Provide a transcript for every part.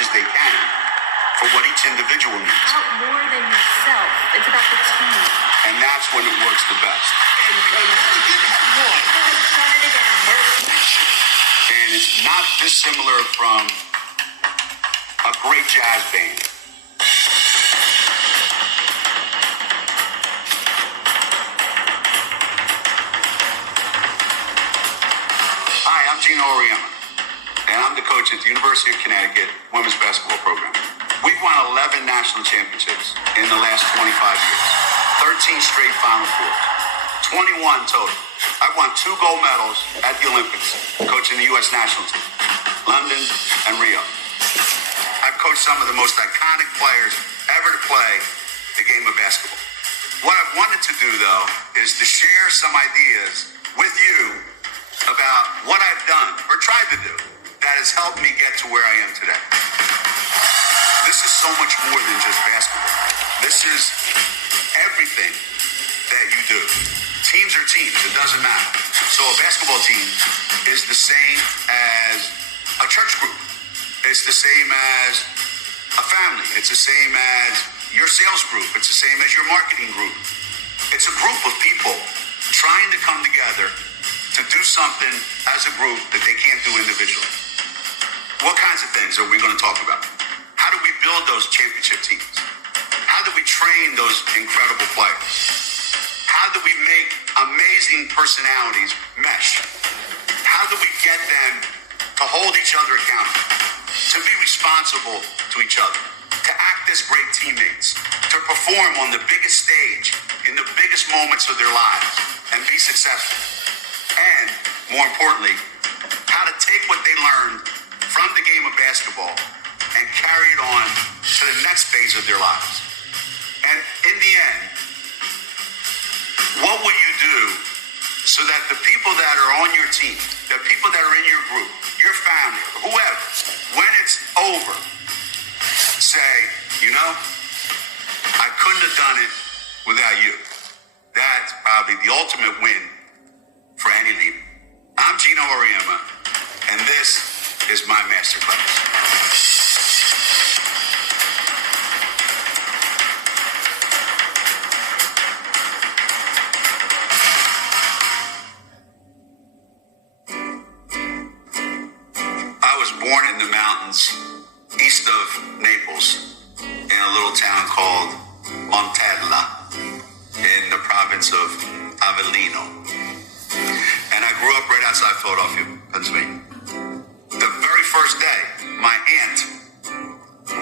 as they can for what each individual needs. It's about more than yourself. It's about the team. And that's when it works the best. And Connecticut has won. And it's not dissimilar from a great jazz band. Hi, I'm Gino Auriemma, and I'm the coach at the University of Connecticut women's basketball program. We've won 11 national championships in the last 25 years, 13 straight Final Fours, 21 total. I've won 2 gold medals at the Olympics, coaching the U.S. national team, London and Rio. I've coached some of the most iconic players ever to play the game of basketball. What I've wanted to do, though, is to share some ideas with you about what I've done, or tried to do, that has helped me get to where I am today. This is so much more than just basketball. This is everything that you do. Teams are teams, it doesn't matter. So a basketball team is the same as a church group. It's the same as a family. It's the same as your sales group. It's the same as your marketing group. It's a group of people trying to come together to do something as a group that they can't do individually. What kinds of things are we going to talk about? How do we build those championship teams? How do we train those incredible players? How do we make amazing personalities mesh? How do we get them to hold each other accountable, to be responsible to each other, to act as great teammates, to perform on the biggest stage in the biggest moments of their lives and be successful? And, more importantly, how to take what they learned from the game of basketball and carry it on to the next phase of their lives. And in the end, what will you do so that the people that are on your team, the people that are in your group, your family, whoever, when it's over, say, you know, I couldn't have done it without you. That's probably the ultimate win for any leader. I'm Gino Auriemma, and this is my masterclass. I was born in the mountains east of Naples in a little town called Montella in the province of Avellino. And I grew up right outside Philadelphia, Pennsylvania. The very first day, my aunt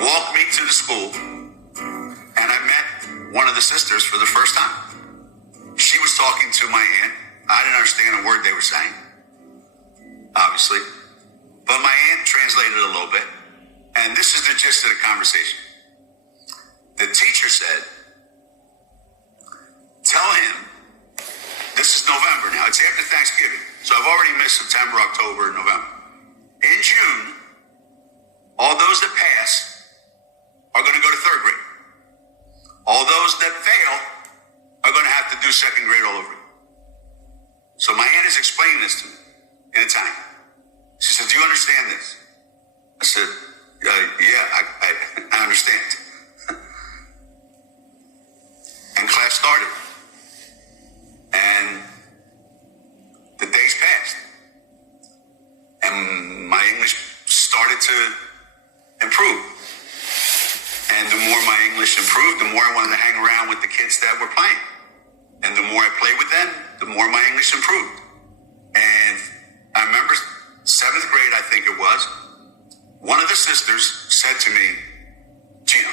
walked me to the school, and I met one of the sisters for the first time. She was talking to my aunt. I didn't understand a word they were saying, obviously. But my aunt translated a little bit, and this is the gist of the conversation. The teacher said, tell him, this is November now, it's after Thanksgiving, so I've already missed September, October, and November. In June, all those that pass are going to go to third grade. All those that fail are going to have to do second grade all over. So my aunt is explaining this to me in Italian. She said, do you understand this? I said, yeah, I understand. And class started. And the days passed. And my English started to improve. And the more my English improved, the more I wanted to hang around with the kids that were playing. And the more I played with them, the more my English improved. And I remember 7th grade, I think it was, one of the sisters said to me, Gino,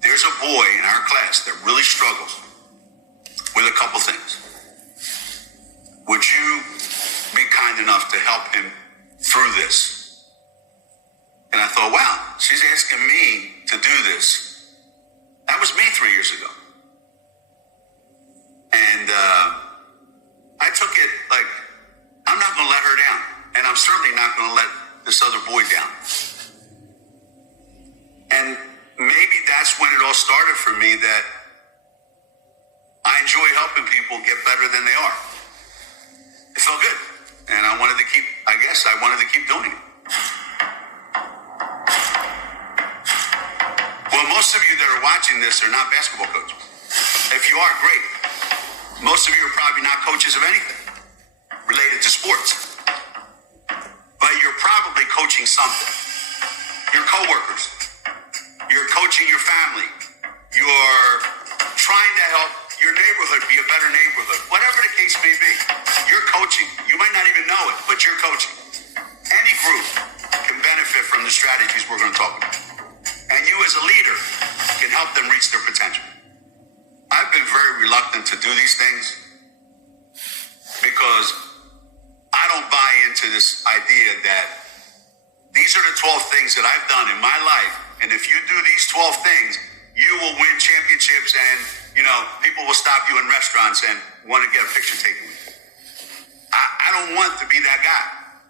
there's a boy in our class that really struggles with a couple things. Would you be kind enough to help him through this? And I thought, wow, she's asking me to do this. That was me 3 years ago. And I took it like, I'm not going to let her down. And I'm certainly not going to let this other boy down. And maybe that's when it all started for me, that I enjoy helping people get better than they are. It felt good. And I wanted to keep doing it. most of you that are watching this are not basketball coaches. If you are, great. Most of you are probably not coaches of anything related to sports. But you're probably coaching something. Your coworkers. You're coaching your family. You're trying to help your neighborhood be a better neighborhood. Whatever the case may be, you're coaching. You might not even know it, but you're coaching. Any group can benefit from the strategies we're going to talk about. And you as a leader can help them reach their potential. I've been very reluctant to do these things because I don't buy into this idea that these are the 12 things that I've done in my life. And if you do these 12 things, you will win championships and, people will stop you in restaurants and want to get a picture taken with you. I don't want to be that guy.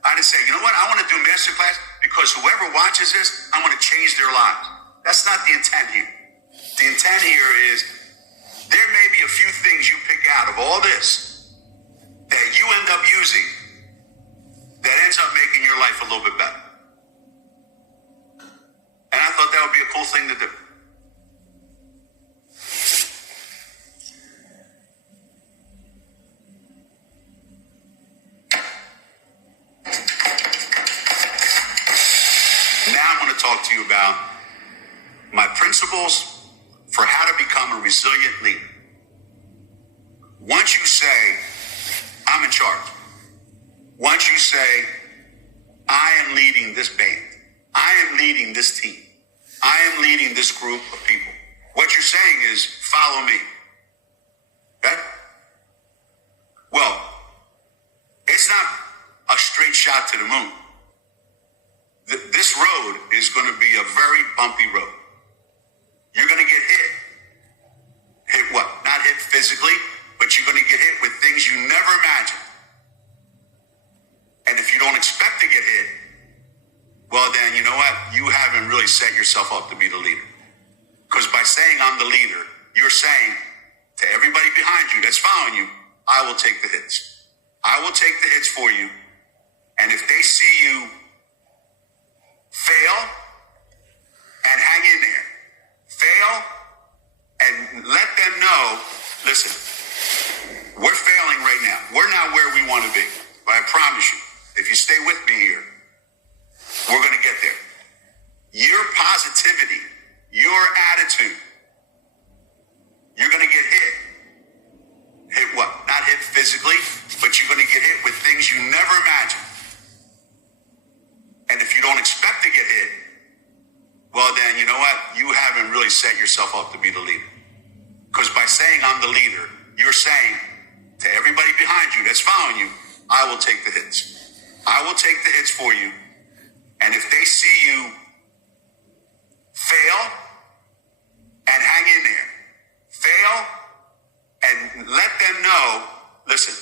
I just say, you know what? I want to do masterclass because whoever watches this, I want to change their lives. That's not the intent here. The intent here is there may be a few things you pick out of all this that you end up using that ends up making your life a little bit better. And I thought that would be a cool thing to do. Now I'm going to talk to you about my principles for how to become a resilient leader. Once you say, I'm in charge. Once you say, I am leading this band. I am leading this team. I am leading this group of people. What you're saying is, follow me. Okay? Well, it's not a straight shot to the moon. This road is going to be a very bumpy road. You're going to get hit. Hit what? Not hit physically, but you're going to get hit with things you never imagined. And if you don't expect to get hit, well then, you know what? You haven't really set yourself up to be the leader. Because by saying I'm the leader, you're saying to everybody behind you that's following you, I will take the hits. I will take the hits for you. And if they see you fail and hang in there, fail and let them know, listen, we're failing right now. We're not where we want to be. But I promise you, if you stay with me here, we're going to get there. Your positivity, your attitude, you're going to get hit. Hit what? Not hit physically, but you're going to get hit with things you never imagined. And if you don't expect to get hit, well then, you know what? You haven't really set yourself up to be the leader. Because by saying I'm the leader, you're saying to everybody behind you that's following you, I will take the hits. I will take the hits for you. And if they see you fail and hang in there, fail and let them know, listen,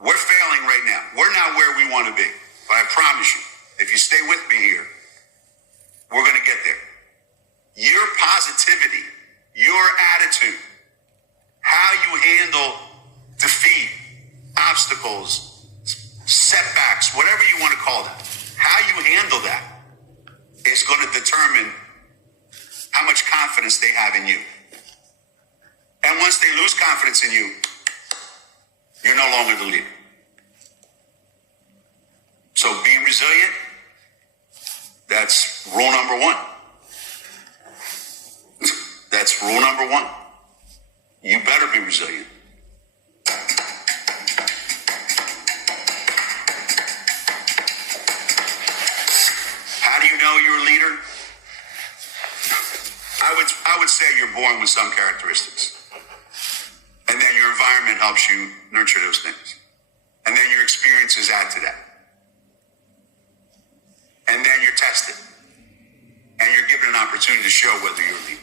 we're failing right now. We're not where we want to be. But I promise you, if you stay with me here, we're going to get there. Your positivity, your attitude, how you handle defeat, obstacles, setbacks, whatever you want to call them, how you handle that is going to determine how much confidence they have in you. And once they lose confidence in you, you're no longer the leader. So being resilient, that's rule number one. That's rule number one. You better be resilient. How do you know you're a leader? I would say you're born with some characteristics. And then your environment helps you nurture those things. And then your experiences add to that. And then you're tested. And you're given an opportunity to show whether you're a leader.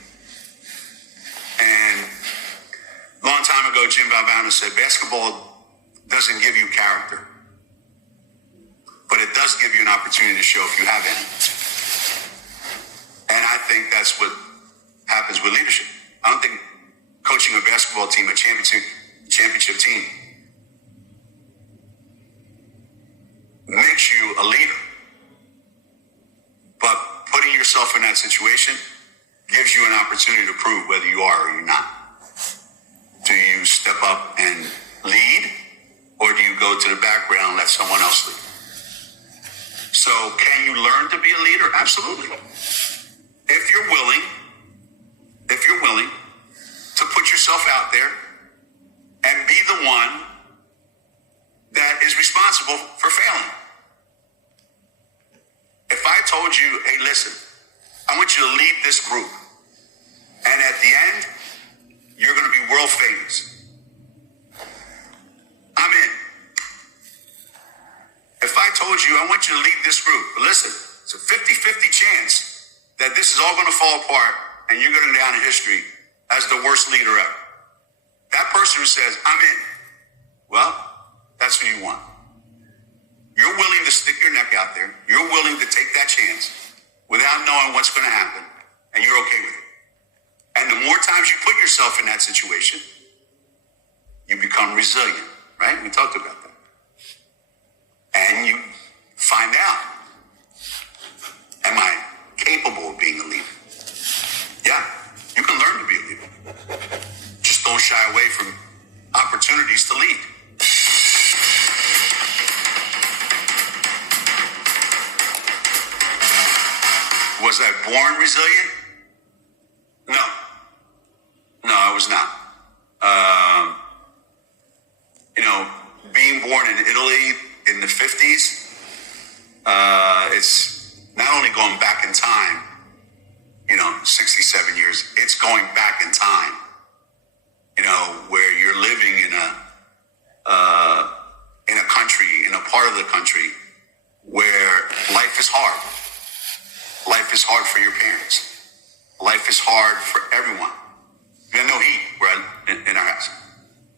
And a long time ago, Jim Valvano said, basketball doesn't give you character, but it does give you an opportunity to show if you have any. And I think that's what happens with leadership. I don't think coaching a basketball team, a championship team, makes you a leader. But putting yourself in that situation gives you an opportunity to prove whether you are or you're not. Do you step up and lead, or do you go to the background and let someone else lead? So can you learn to be a leader? Absolutely. If you're willing to put yourself out there and be the one that is responsible for failing. If I told you, hey, listen, I want you to lead this group, and at the end, you're going to be world famous, I'm in. If I told you, I want you to lead this group, but listen, it's a 50-50 chance that this is all going to fall apart and you're going to go down in history as the worst leader ever. That person who says, I'm in, well, that's who you want. You're willing to stick your neck out there. You're willing to take that chance without knowing what's going to happen, and you're okay with it. And the more times you put yourself in that situation, you become resilient, right? We talked about that. And you find out, am I capable of being a leader? Yeah, you can learn to be a leader. Just don't shy away from opportunities to lead. Was I born resilient? No, I was not. Being born in Italy in the 50s, it's not only going back in time, 67 years, it's going back in time, where you're living in a country, in a part of the country where life is hard. Life is hard for your parents. Life is hard for everyone. We had no heat in our house.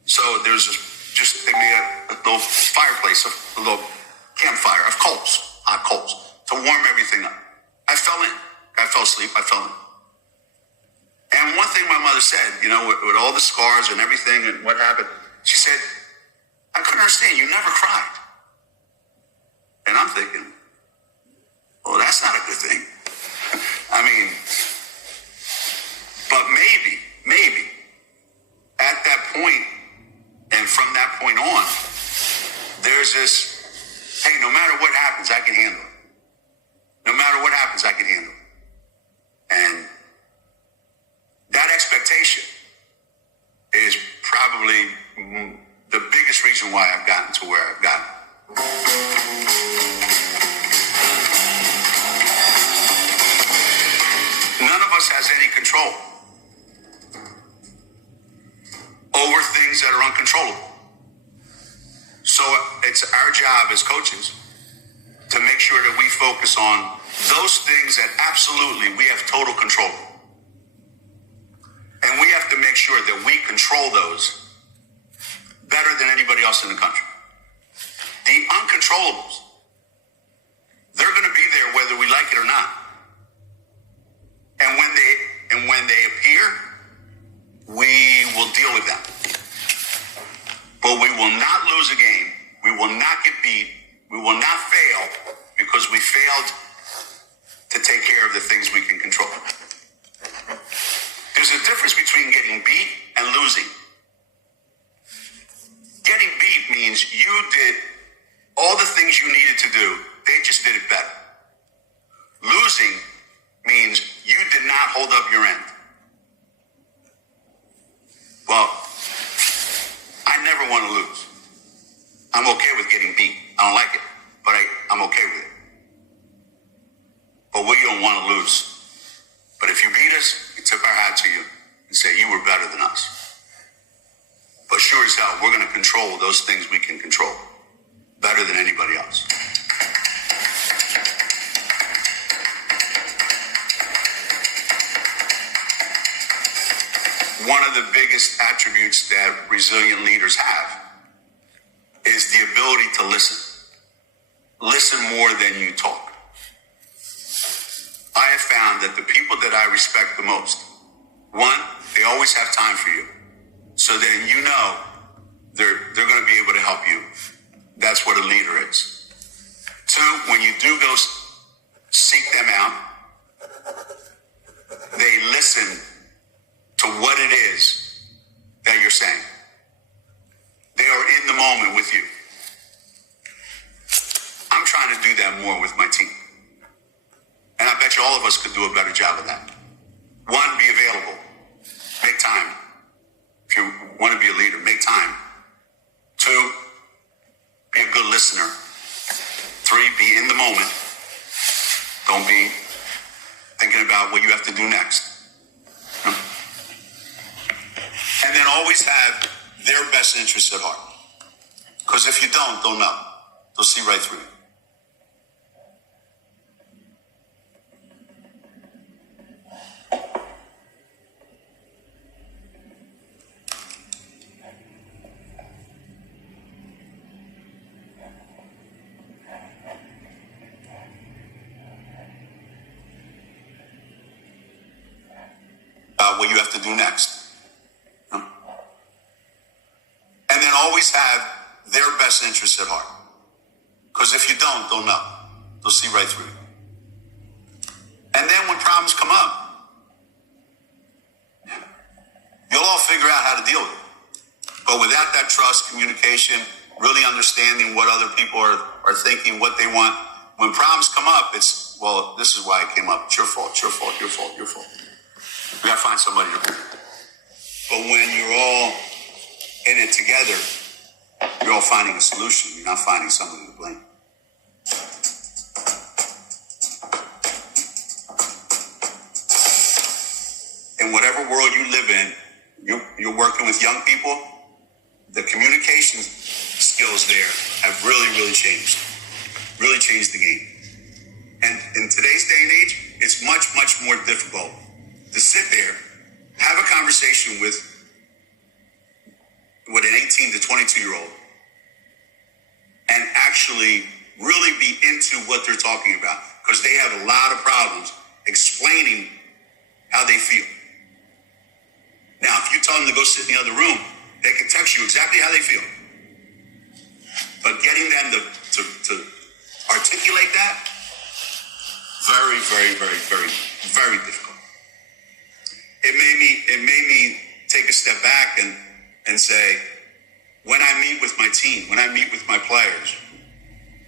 So there's they made a little fireplace, a little campfire of coals, hot coals, to warm everything up. I fell asleep, I fell in. And one thing my mother said, with all the scars and everything and what happened, she said, I couldn't understand, you never cried. And I'm thinking, well, that's not a good thing. But maybe, at that point, and from that point on, there's this, hey, no matter what happens, I can handle it. No matter what happens, I can handle it. And that expectation is probably the biggest reason why I've gotten to where I've gotten. None of us has any control over things that are uncontrollable. So it's our job as coaches to make sure that we focus on those things that absolutely we have total control over. And we have to make sure that we control those better than anybody else in the country. The uncontrollables, they're going to be there whether we like it or not. And when they appear, we will deal with them. But we will not lose a game. We will not get beat. We will not fail because we failed to take care of the things we can control. There's a difference between getting beat and losing. Getting beat means you did all the things you needed to do. They just did it better. Losing means you did not hold up your end. Well, I never want to lose. I'm okay with getting beat. I don't like it, but I'm okay with it. But we don't want to lose. But if you beat us, we tip our hat to you and say you were better than us. But sure as hell, we're going to control those things we can control better than anybody else. One of the biggest attributes that resilient leaders have is the ability to listen. Listen more than you talk. I have found that the people that I respect the most, one, they always have time for you. So then they're going to be able to help you. That's what a leader is. Two, when you do go seek them out, they listen in the moment with you. I'm trying to do that more with my team. And I bet you all of us could do a better job of that. One, be available. Make time. If you want to be a leader, make time. Two, be a good listener. Three, be in the moment. Don't be thinking about what you have to do next. And then always have their best interests at heart. Because if you don't, they'll know. They'll see right through you. What you have to do next. And then always have their best interests at heart. Because if you don't, they'll know. They'll see right through you. And then when problems come up, you'll all figure out how to deal with it. But without that trust, communication, really understanding what other people are thinking, what they want, when problems come up, it's, well, this is why it came up. It's your fault, your fault, your fault, your fault. We gotta find somebody to blame. But when you're all in it together, you're all finding a solution. You're not finding somebody to blame. In whatever world you live in, you're working with young people, the communication skills there have really, really changed. Really changed the game. And in today's day and age, it's much, much more difficult to sit there, have a conversation with an 18 to 22-year-old and actually really be into what they're talking about, because they have a lot of problems explaining how they feel. Now, if you tell them to go sit in the other room, they can text you exactly how they feel. But getting them to articulate that, very, very, very, very, very difficult. It made me take a step back and say, when I meet with my team, when I meet with my players,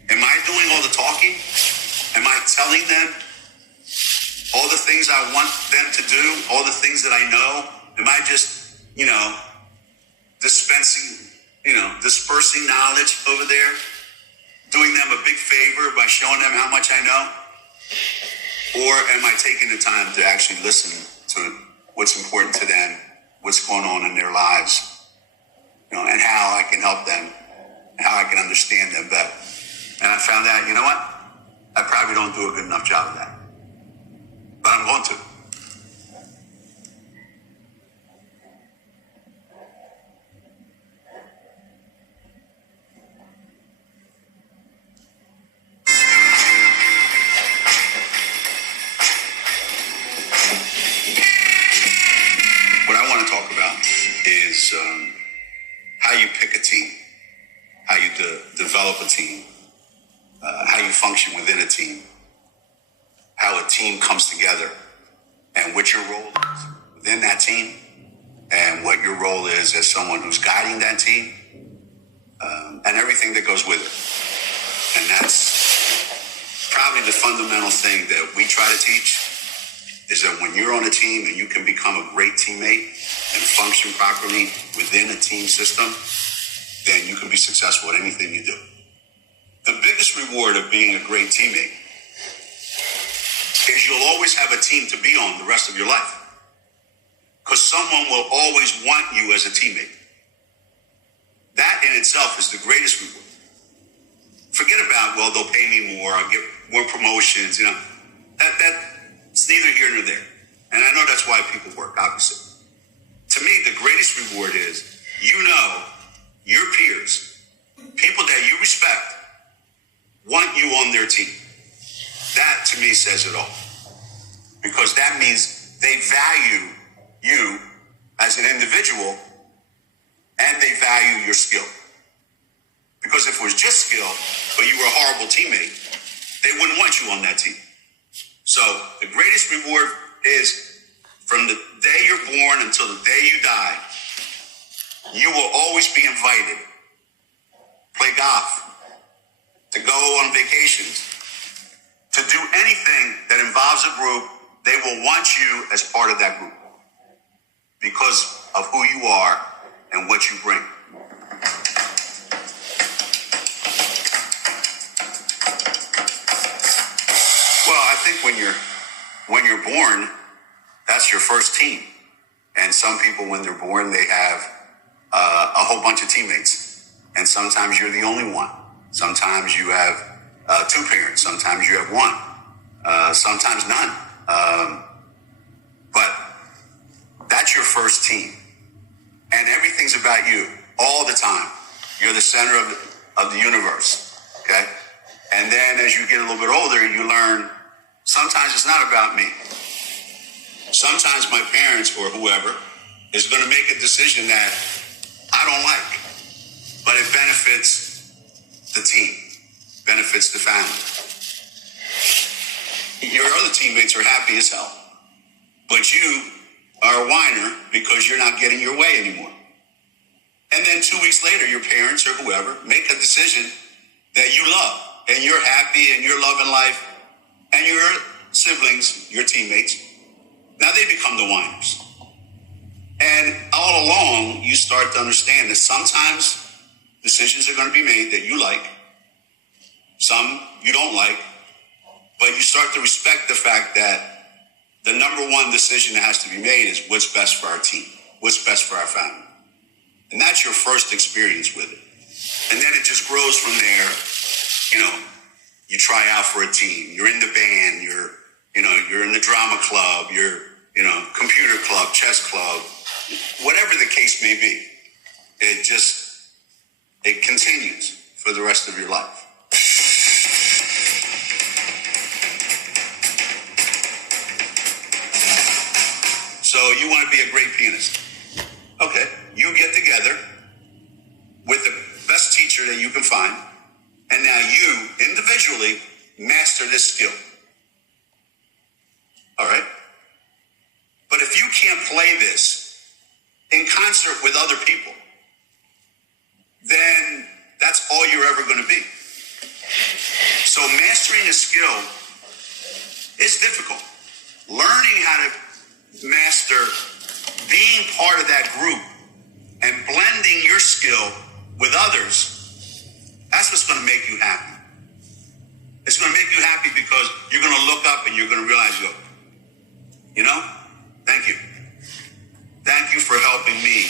am I doing all the talking? Am I telling them all the things I want them to do, all the things that I know? Am I just, dispersing knowledge over there, doing them a big favor by showing them how much I know? Or am I taking the time to actually listen to what's important to them, what's going on in their lives, and how I can help them, and how I can understand them better? And I found out, you know what? I probably don't do a good enough job of that. But I'm going to. How you pick a team, how you develop a team, how you function within a team, how a team comes together, and what your role is within that team, and what your role is as someone who's guiding that team, and everything that goes with it. And that's probably the fundamental thing that we try to teach, is that when you're on a team and you can become a great teammate and function properly within a team system, then you can be successful at anything you do. The biggest reward of being a great teammate is you'll always have a team to be on the rest of your life, because someone will always want you as a teammate. That in itself is the greatest reward. Forget about, well, they'll pay me more, I'll get more promotions, That's neither here nor there. And I know that's why people work, obviously. To me, the greatest reward is, your peers, people that you respect, want you on their team. That, to me, says it all. Because that means they value you as an individual, and they value your skill. Because if it was just skill, but you were a horrible teammate, they wouldn't want you on that team. So the greatest reward is, from the day you're born until the day you die, you will always be invited play golf, to go on vacations, to do anything that involves a group. They will want you as part of that group because of who you are and what you bring. Well, I think when you're born, that's your first team. And some people, when they're born, they have a whole bunch of teammates. And sometimes you're the only one. Sometimes you have two parents. Sometimes you have one. Sometimes none. But that's your first team. And everything's about you all the time. You're the center of the universe. Okay? And then as you get a little bit older, you learn sometimes it's not about me. Sometimes my parents or whoever is going to make a decision that I don't like, but it benefits the team, benefits the family. Your other teammates are happy as hell, but you are a whiner because you're not getting your way anymore. And then 2 weeks later, your parents or whoever make a decision that you love, and you're happy and you're loving life, and your siblings, your teammates, now they become the whiners. And all along, you start to understand that sometimes decisions are going to be made that you like, some you don't like, but you start to respect the fact that the number one decision that has to be made is what's best for our team, what's best for our family. And that's your first experience with it. And then it just grows from there. You know, you try out for a team, you're in the band, you're in the drama club, you're, computer club, chess club, whatever the case may be. It continues for the rest of your life. So you want to be a great pianist. Okay, you get together with the best teacher that you can find, and now you individually master this skill. All right? But if you can't play this in concert with other people, then that's all you're ever going to be. So mastering a skill is difficult. Learning how to master being part of that group and blending your skill with others, that's what's going to make you happy. It's going to make you happy because you're going to look up and you're going to realize, thank you. Thank you for helping me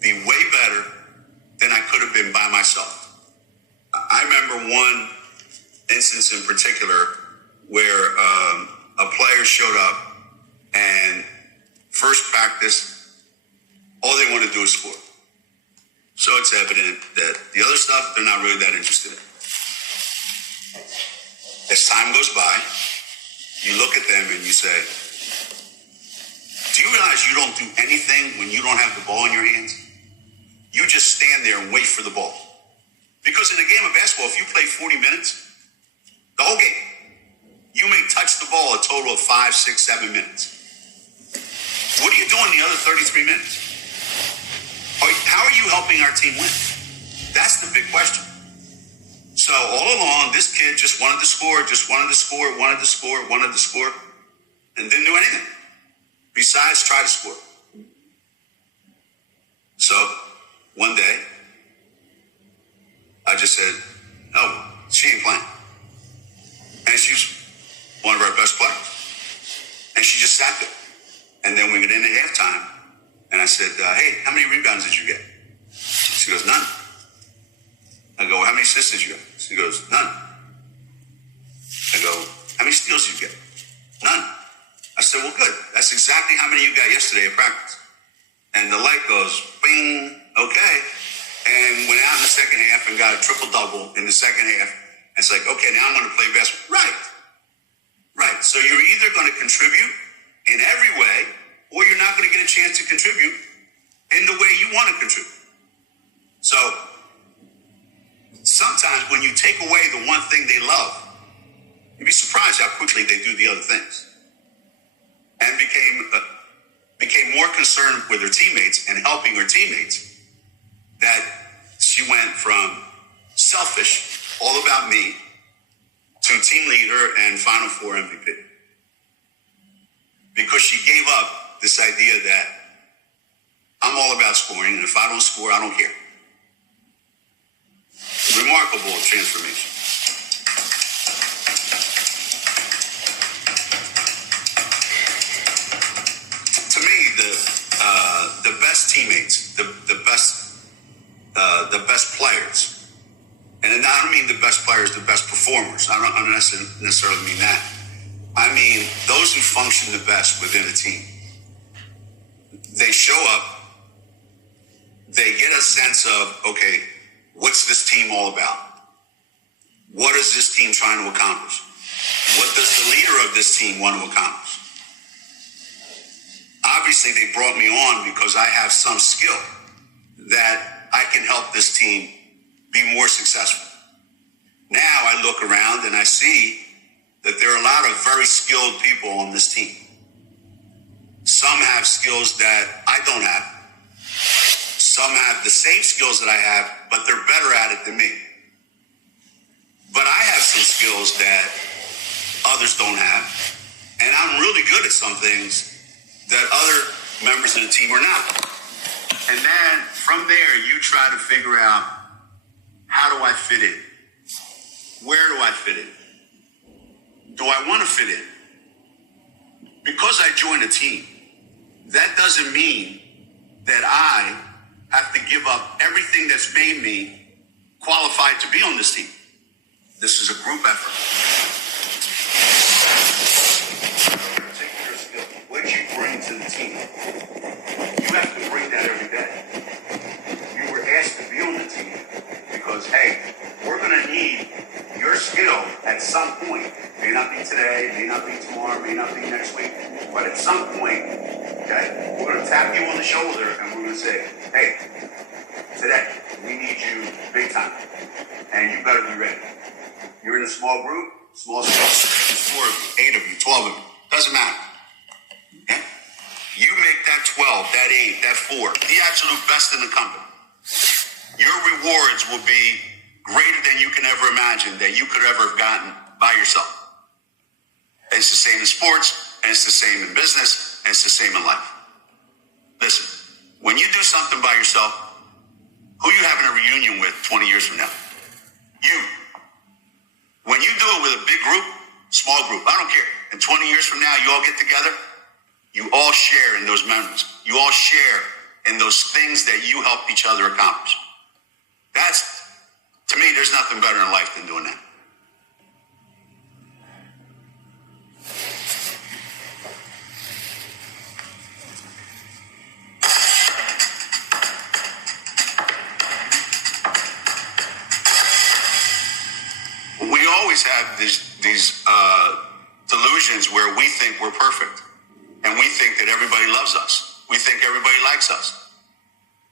be way better than I could have been by myself. I remember one instance in particular where a player showed up and first practice, all they want to do is score. So it's evident that the other stuff, they're not really that interested in. As time goes by, you look at them and you say, do you realize you don't do anything when you don't have the ball in your hands? You just stand there and wait for the ball. Because in a game of basketball, if you play 40 minutes, the whole game, you may touch the ball a total of 5, 6, 7 minutes. What are you doing the other 33 minutes? How are you helping our team win? That's the big question. So all along, this kid just wanted to score, and didn't do anything besides try to score. So one day, I just said, no, she ain't playing. And she's one of our best players. And she just sat there. And then we got in at halftime, and I said, hey, how many rebounds did you get? She goes, none. I go, how many assists did you get? She goes, none. I go, how many steals did you get? None. I said, well, good. That's exactly how many you got yesterday at practice. And the light goes, bing, okay. And went out in the second half and got a triple-double in the second half. And it's like, okay, now I'm going to play basketball. Right. So you're either going to contribute in every way, or you're not going to get a chance to contribute in the way you want to contribute. So sometimes when you take away the one thing they love, you'd be surprised how quickly they do the other things. And became more concerned with her teammates and helping her teammates, that she went from selfish, all about me, to team leader and Final Four MVP. Because she gave up this idea that I'm all about scoring, and if I don't score, I don't care. Remarkable transformation. To me, the best teammates, the best players, and I don't mean the best players, the best performers. I don't necessarily mean that. I mean those who function the best within a team. They show up. They get a sense of, okay, what's this team all about? What is this team trying to accomplish? What does the leader of this team want to accomplish? Obviously, they brought me on because I have some skill that I can help this team be more successful. Now I look around and I see that there are a lot of very skilled people on this team. Some have skills that I don't have. Some have the same skills that I have, but they're better at it than me. But I have some skills that others don't have. And I'm really good at some things that other members of the team are not. And then from there, you try to figure out, how do I fit in? Where do I fit in? Do I want to fit in? Because I joined a team, that doesn't mean that I have to give up everything that's made me qualified to be on this team. This is a group effort. What you bring to the team, you have to bring that every day. You were asked to be on the team because, hey, we're going to need your skill at some point. May not be today, may not be tomorrow, may not be next week, but at some point, okay, we're going to tap you on the shoulder and we're going to say, hey, today, we need you big time. And you better be ready. You're in a small group, small squad, 4 of you, 8 of you, 12 of you, doesn't matter. Okay? You make that 12, that 8, that 4, the absolute best in the company. Your rewards will be greater than you can ever imagine that you could ever have gotten by yourself. It's the same in sports, and it's the same in business, and it's the same in life. Listen, when you do something by yourself, who you having a reunion with 20 years from now? You. When you do it with a big group, small group, I don't care. And 20 years from now, you all get together, you all share in those memories. You all share in those things that you help each other accomplish. That's, to me, there's nothing better in life than doing that. We always have these delusions where we think we're perfect. And we think that everybody loves us. We think everybody likes us.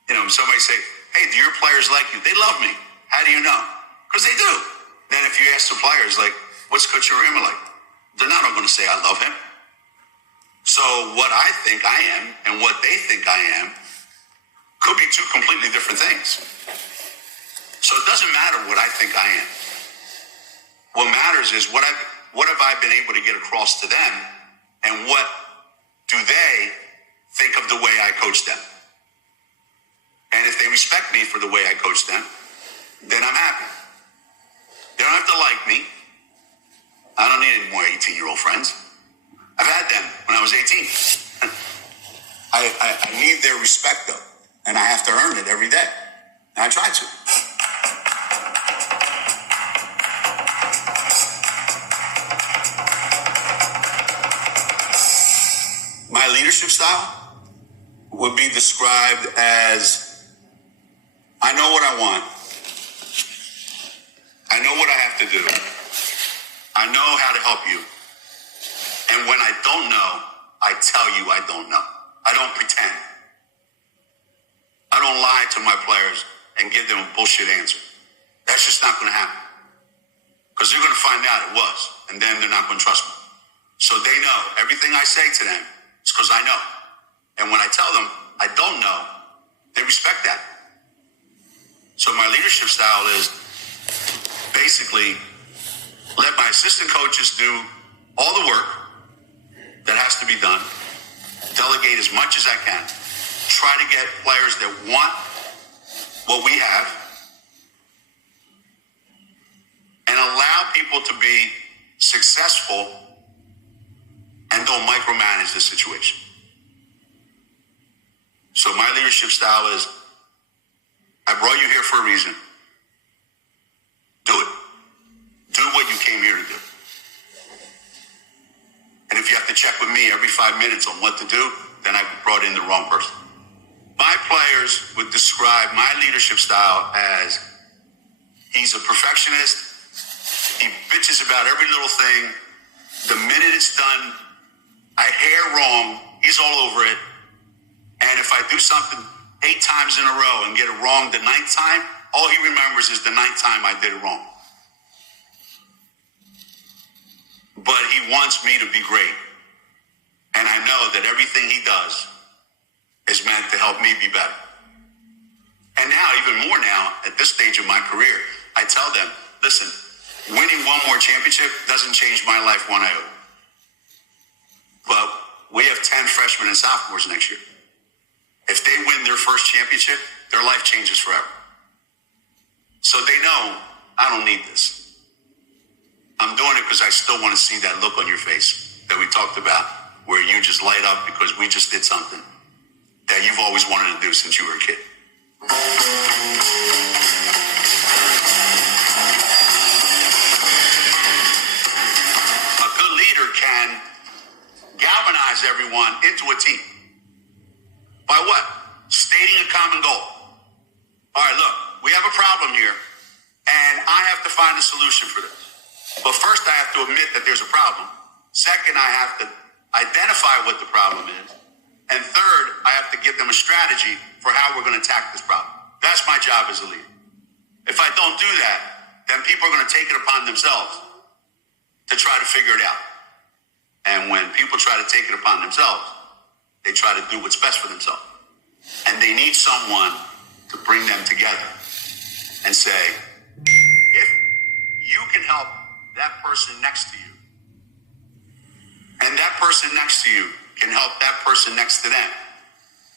You know, somebody say, hey, do your players like you? They love me. How do you know? Because they do. Then if you ask the players, like, what's Coach Auriemma like? They're not all going to say, I love him. So what I think I am and what they think I am could be two completely different things. So it doesn't matter what I think I am. What matters is what have I been able to get across to them, and what do they think of the way I coach them? And if they respect me for the way I coach them, then I'm happy. They don't have to like me. I don't need any more 18-year-old friends. I've had them when I was 18. I need their respect, though, and I have to earn it every day. And I try to. My leadership style would be described as, I know what I want. I know what I have to do. I know how to help you. And when I don't know, I tell you I don't know. I don't pretend. I don't lie to my players and give them a bullshit answer. That's just not going to happen. Because they're going to find out it was, and then they're not going to trust me. So they know everything I say to them is because I know. And when I tell them I don't know, they respect that. So my leadership style is, basically let my assistant coaches do all the work that has to be done, delegate as much as I can, try to get players that want what we have, and allow people to be successful and don't micromanage the situation. So my leadership style is, I brought you here for a reason. Do it. Do what you came here to do. And if you have to check with me every 5 minutes on what to do, then I brought in the wrong person. My players would describe my leadership style as, he's a perfectionist. He bitches about every little thing. The minute it's done, I hair wrong, he's all over it. And if I do something 8 times in a row and get it wrong the 9th time, all he remembers is the 9th time I did it wrong. But he wants me to be great. And I know that everything he does is meant to help me be better. And now, even more now, at this stage of my career, I tell them, listen, winning one more championship doesn't change my life one iota. But we have 10 freshmen and sophomores next year. If they win their first championship, their life changes forever. So they know I don't need this. I'm doing it because I still want to see that look on your face that we talked about, where you just light up because we just did something that you've always wanted to do since you were a kid. A good leader can galvanize everyone into a team. By what? Stating a common goal. All right, look, we have a problem here, and I have to find a solution for this. But first, I have to admit that there's a problem. Second, I have to identify what the problem is. And third, I have to give them a strategy for how we're going to attack this problem. That's my job as a leader. If I don't do that, then people are going to take it upon themselves to try to figure it out. And when people try to take it upon themselves, they try to do what's best for themselves. And they need someone to bring them together and say, if you can help that person next to you, and that person next to you can help that person next to them,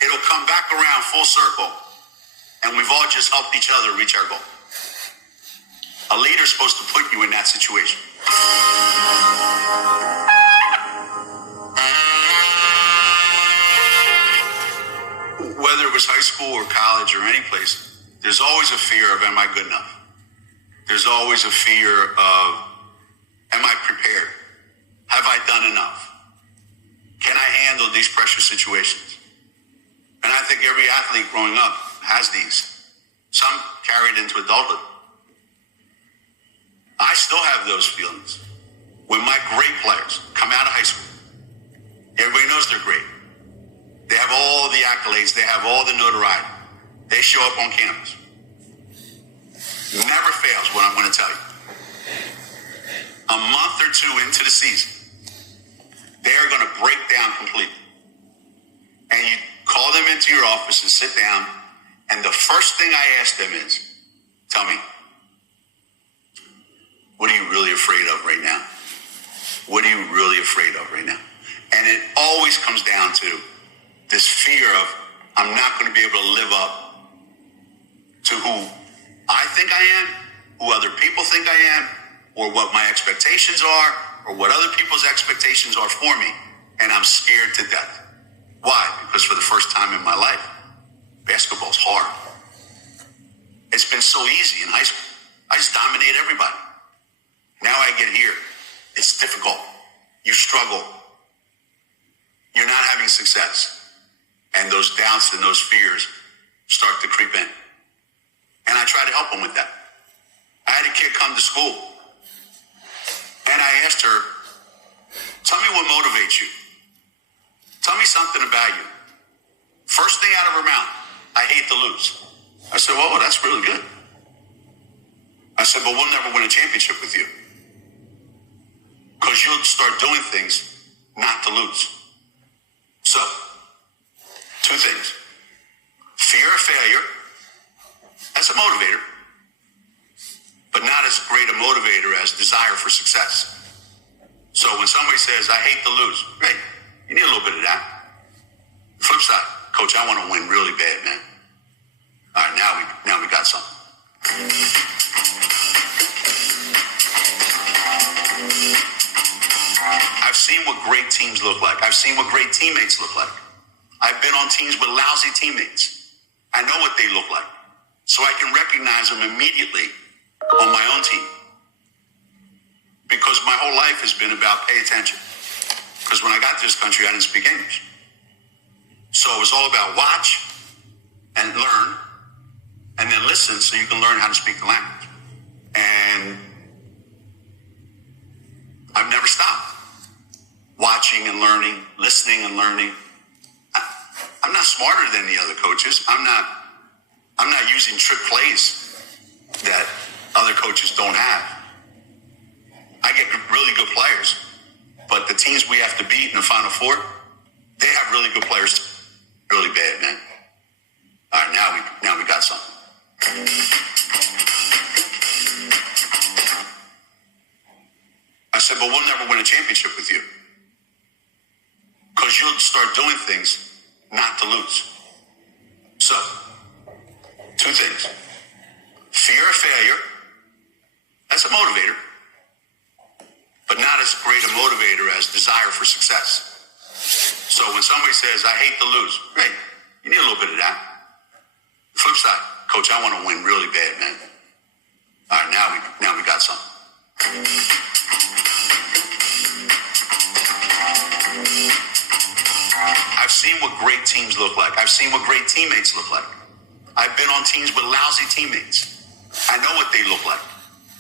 it'll come back around full circle, and we've all just helped each other reach our goal. A leader's supposed to put you in that situation. Whether it was high school or college or any place, there's always a fear of, am I good enough? There's always a fear of, am I prepared? Have I done enough? Can I handle these pressure situations? And I think every athlete growing up has these. Some carried into adulthood. I still have those feelings. When my great players come out of high school, everybody knows they're great. They have all the accolades. They have all the notoriety. They show up on campus. Never fails what I'm going to tell you. A month or two into the season, they're going to break down completely. And you call them into your office and sit down, and the first thing I ask them is, tell me, what are you really afraid of right now? What are you really afraid of right now? And it always comes down to this fear of, I'm not going to be able to live up to who I think I am, who other people think I am, or what my expectations are, or what other people's expectations are for me. And I'm scared to death. Why? Because for the first time in my life, basketball's hard. It's been so easy in high school. I just dominate everybody. Now I get here. It's difficult. You struggle. You're not having success. And those doubts and those fears start to creep in. And I try to help them with that. I had a kid come to school, and I asked her, tell me what motivates you. Tell me something about you. First thing out of her mouth, I hate to lose. I said, well, that's really good. I said, but we'll never win a championship with you, because you'll start doing things not to lose. So, 2 things. Fear of failure, that's a motivator, but not as great a desire for success. So when somebody says, I hate to lose, great. You need a little bit of that. Flip side, coach, I want to win really bad, man. All right, now we got something. I've seen what great teams look like. I've seen what great teammates look like. I've been on teams with lousy teammates. I know what they look like. So I can recognize them immediately on my own team. Because my whole life has been about pay attention. Because when I got to this country, I didn't speak English. So it was all about watch and learn, and then listen so you can learn how to speak the language. And I've never stopped watching and learning, listening and learning. I'm not smarter than the other coaches. I'm not using trick plays that other coaches don't have. I get really good players, but the teams we have to beat in the Final Four, they have really good players too. Really bad, man. All right, now we got something. I said, but we'll never win a championship with you. Because you'll start doing things not to lose. So, two things. Fear of failure, that's a motivator, but not as great a motivator as desire for success. So when somebody says, I hate to lose, great. You need a little bit of that. Flip side, coach, I want to win really bad, man. All right, now we got something. I've seen what great teams look like. I've seen what great teammates look like. I've been on teams with lousy teammates. I know what they look like.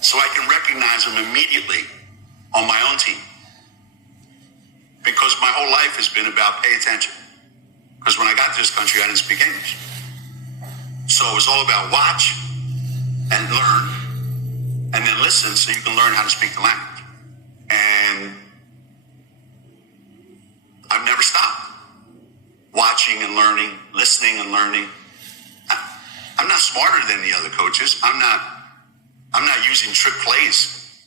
So I can recognize them immediately on my own team. Because my whole life has been about pay attention. Because when I got to this country, I didn't speak English. So it was all about watch and learn, and then listen so you can learn how to speak the language. And I've never stopped watching and learning, listening and learning. I'm not smarter than the other coaches. I'm not using trick plays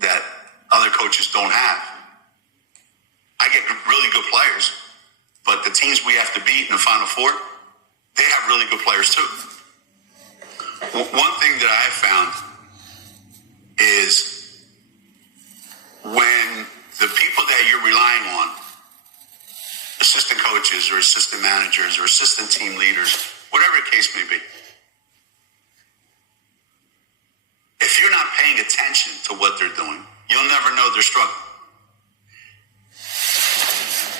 that other coaches don't have. I get really good players, but the teams we have to beat in the Final Four, they have really good players too. One thing that I have found is when the people that you're relying on, assistant coaches or assistant managers or assistant team leaders, whatever the case may be, if you're not paying attention to what they're doing, you'll never know they're struggling.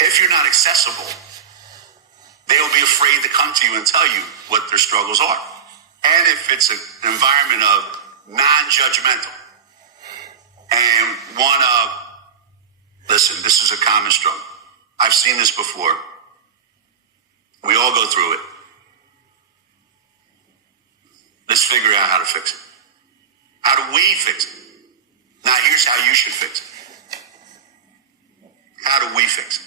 If you're not accessible, they'll be afraid to come to you and tell you what their struggles are. And if it's an environment of non-judgmental and one of, listen, this is a common struggle. I've seen this before. We all go through it. Let's figure out how to fix it. How do we fix it? Now here's how you should fix it. How do we fix it?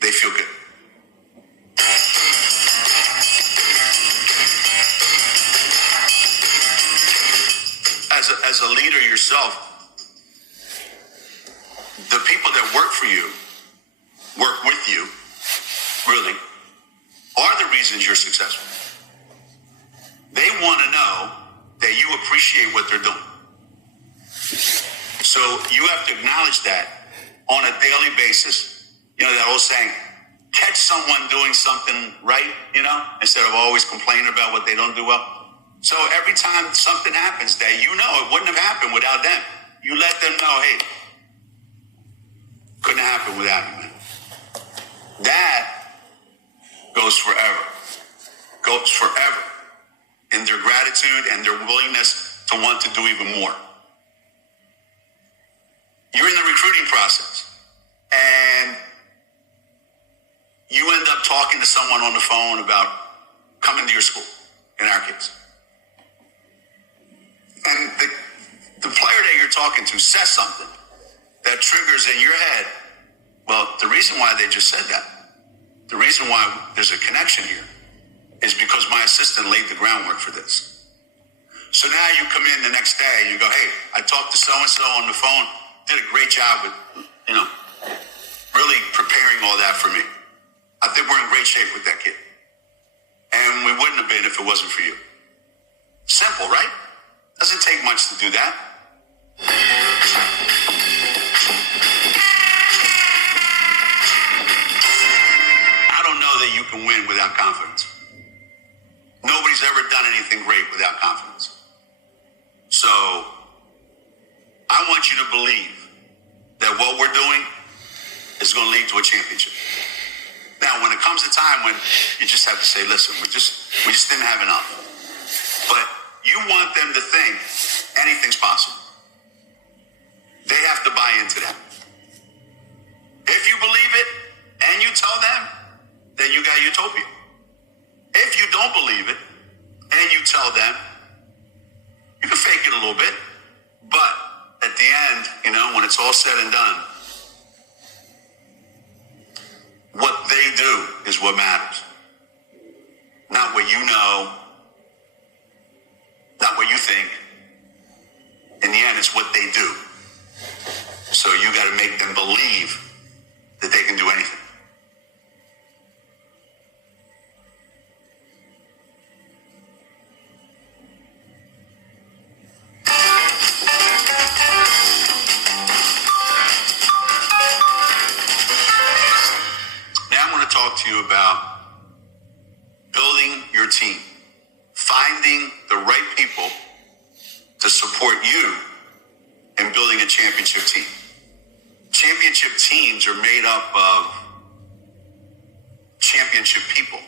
They feel good. As a leader yourself, the people that work for you, work with you, really, are the reasons you're successful. They want to know that you appreciate what they're doing. So you have to acknowledge that on a daily basis. You know that old saying, catch someone doing something right, instead of always complaining about what they don't do well. So every time something happens that it wouldn't have happened without them, you let them know, hey, couldn't happen without you, man. That goes forever. Goes forever in their gratitude and their willingness to want to do even more. You're in the recruiting process and you end up talking to someone on the phone about coming to your school, in our case. And the player that you're talking to says something that triggers in your head, well, the reason why they just said that, the reason why there's a connection here is because my assistant laid the groundwork for this. So now you come in the next day and you go, hey, I talked to so-and-so on the phone, did a great job with, really preparing all that for me. I think we're in great shape with that kid. And we wouldn't have been if it wasn't for you. Simple, right? Doesn't take much to do that. I don't know that you can win without confidence. Nobody's ever done anything great without confidence. So I want you to believe that what we're doing is going to lead to a championship. Now, when it comes a time when you just have to say, listen, we just didn't have enough. But you want them to think anything's possible. They have to buy into that. If you believe it and you tell them, then you got utopia. If you don't believe it and you tell them, you can fake it a little bit, but at the end, when it's all said and done, what they do is what matters. Not what you know, not what you think. In the end, it's what they do. So you got to make them believe that they can do anything. Talk to you about building your team, finding the right people to support you in building a championship team. Championship teams are made up of championship people.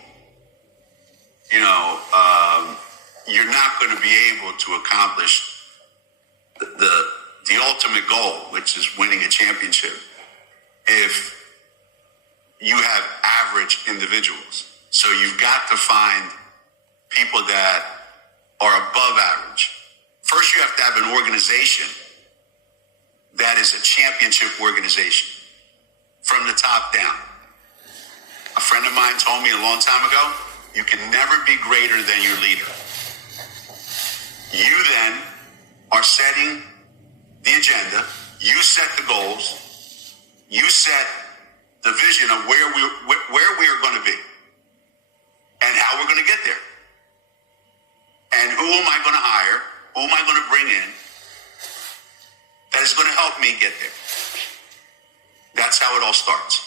You're not going to be able to accomplish the ultimate goal, which is winning a championship, if you have average individuals. So you've got to find people that are above average. First, you have to have an organization that is a championship organization from the top down. A friend of mine told me a long time ago, you can never be greater than your leader. You then are setting the agenda, you set the goals, you set the vision of where we are going to be and how we're going to get there. And who am I going to hire? Who am I going to bring in that is going to help me get there? That's how it all starts.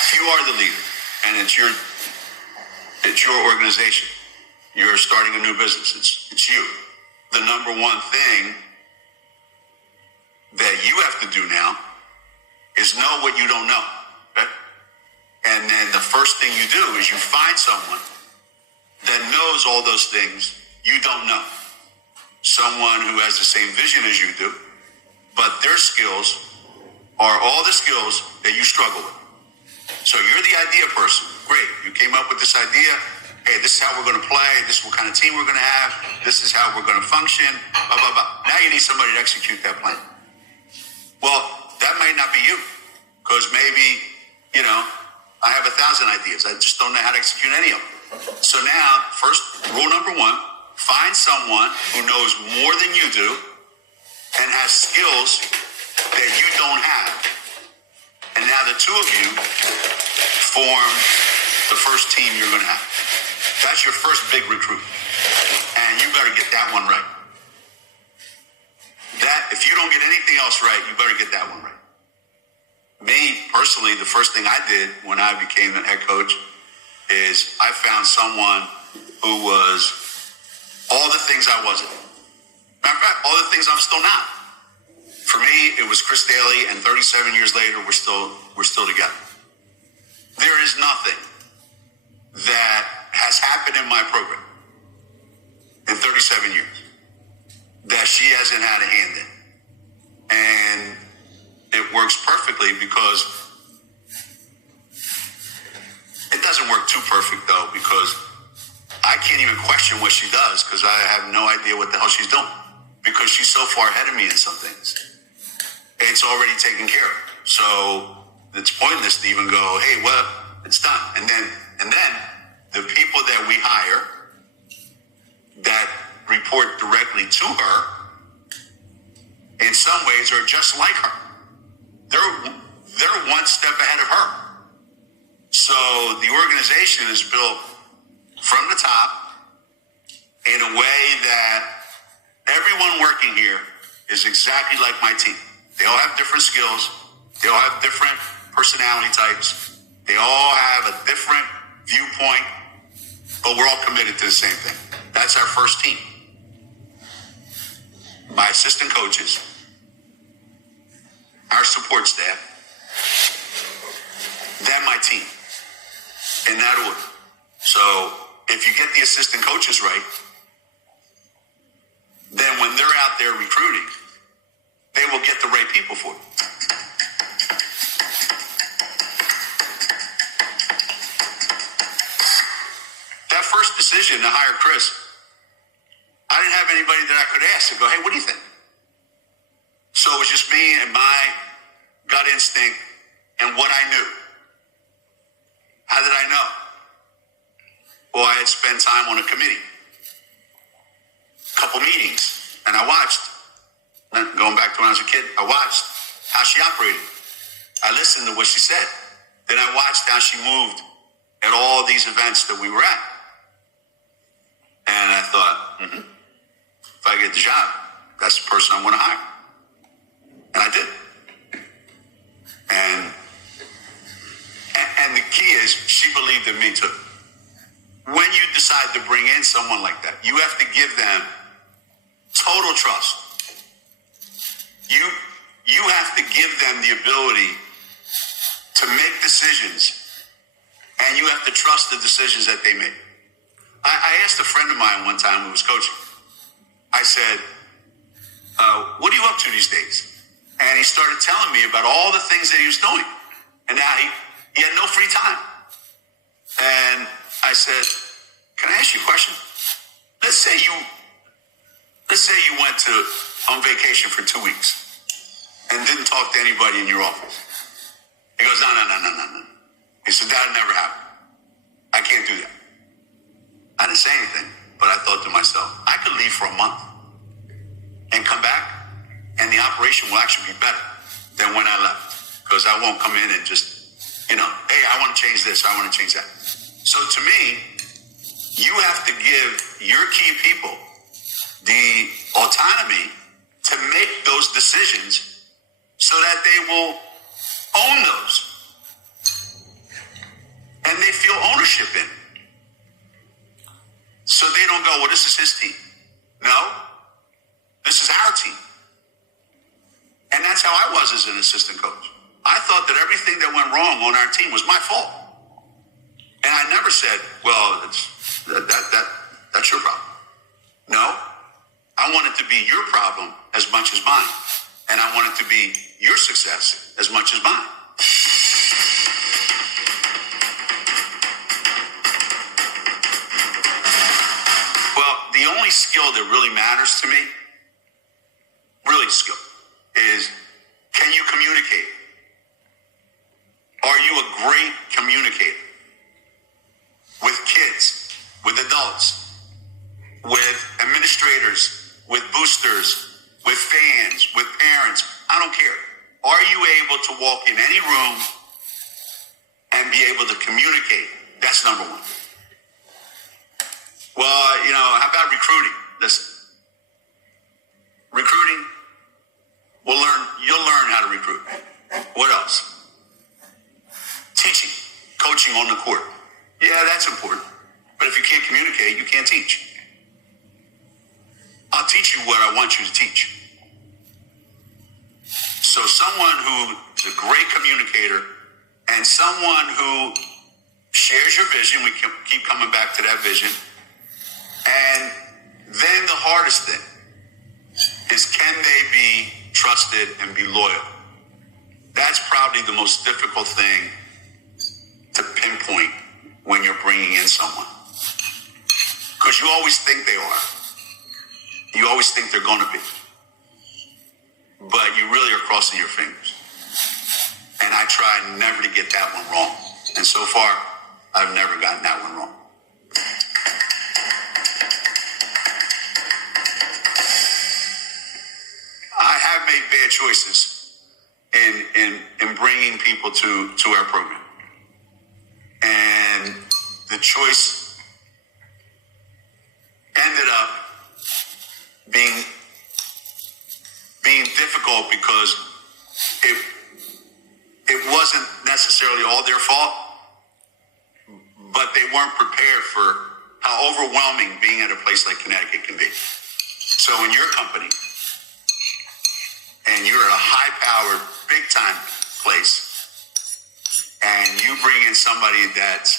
If you are the leader and it's your organization, you're starting a new business, it's you. The number one thing that you have to do now is know what you don't know. Okay? And then the first thing you do is you find someone that knows all those things you don't know. Someone who has the same vision as you do, but their skills are all the skills that you struggle with. So you're the idea person. Great. You came up with this idea. Hey, this is how we're going to play. This is what kind of team we're going to have. This is how we're going to function. Blah, blah, blah. Now you need somebody to execute that plan. Well, that might not be you. Because maybe, I have 1,000 ideas. I just don't know how to execute any of them. So now, first, rule number one, find someone who knows more than you do and has skills that you don't have. And now the two of you form the first team you're going to have. That's your first big recruit. And you better get that one right. If you don't get anything else right, you better get that one right. Me, personally, the first thing I did when I became the head coach is I found someone who was all the things I wasn't. Matter of fact, all the things I'm still not. For me, it was Chris Daly, and 37 years later, we're still together. There is nothing that has happened in my program in 37 years that she hasn't had a hand in. And it works perfectly because it doesn't work too perfect, though, because I can't even question what she does because I have no idea what the hell she's doing because she's so far ahead of me in some things. It's already taken care of. So it's pointless to even go, hey, well, It's done. And then the people that we hire that report directly to her, in some ways, are just like her. They're one step ahead of her. So the organization is built from the top in a way that everyone working here is exactly like my team. They all have different skills. They all have different personality types. They all have a different viewpoint, but we're all committed to the same thing. That's our first team. My assistant coaches, our support staff, then my team, in that order. So if you get the assistant coaches right, then when they're out there recruiting, they will get the right people for it. That first decision to hire Chris, I didn't have anybody that I could ask to go, hey, what do you think? So it was just me and my gut instinct and what I knew. How did I know? Well, I had spent time on a committee, a couple meetings, and I watched, going back to when I was a kid, I watched how she operated. I listened to what she said. Then I watched how she moved at all these events that we were at. And I thought, if I get the job, that's the person I want to hire. And I did. And the key is she believed in me too. When you decide to bring in someone like that, you have to give them total trust. You have to give them the ability to make decisions, and you have to trust the decisions that they make. I asked a friend of mine one time who was coaching. I said, what are you up to these days? And he started telling me about all the things that he was doing. And now he had no free time. And I said, can I ask you a question? Let's say you went on vacation for 2 weeks and didn't talk to anybody in your office. He goes, no. He said, that'll never happen. I can't do that. I didn't say anything, but I thought to myself, I could leave for a month and come back, and the operation will actually be better than when I left, because I won't come in and just, hey, I want to change this, I want to change that. So to me, you have to give your key people the autonomy to make those decisions so that they will own those. And they feel ownership in it. So they don't go, well, this is his team. No, this is our team. And that's how I was as an assistant coach. I thought that everything that went wrong on our team was my fault. And I never said, well, that's your problem. No, I want it to be your problem as much as mine. And I want it to be your success as much as mine. Well, the only skill that really matters to me, really skill, is can you communicate? Are you a great communicator? With kids, with adults, with administrators, with boosters, with fans, with parents, I don't care. Are you able to walk in any room and be able to communicate? That's number one. Well, how about recruiting? Listen, recruiting, you'll learn how to recruit. What else? Teaching, coaching on the court. Yeah, that's important. But if you can't communicate, you can't teach. I'll teach you what I want you to teach. So someone who is a great communicator and someone who shares your vision, we keep coming back to that vision. And then the hardest thing is, can they be trusted and be loyal? That's probably the most difficult thing to pinpoint when you're bringing in someone. Because you always think they are. You always think they're going to be. But you really are crossing your fingers. And I try never to get that one wrong. And And so far, I've never gotten that one wrong. I have made bad choices in bringing people to our program. And the choice ended up being difficult because it wasn't necessarily all their fault, but they weren't prepared for how overwhelming being at a place like Connecticut can be. So in your company, and you're at a high-powered, big-time place, and you bring in somebody that's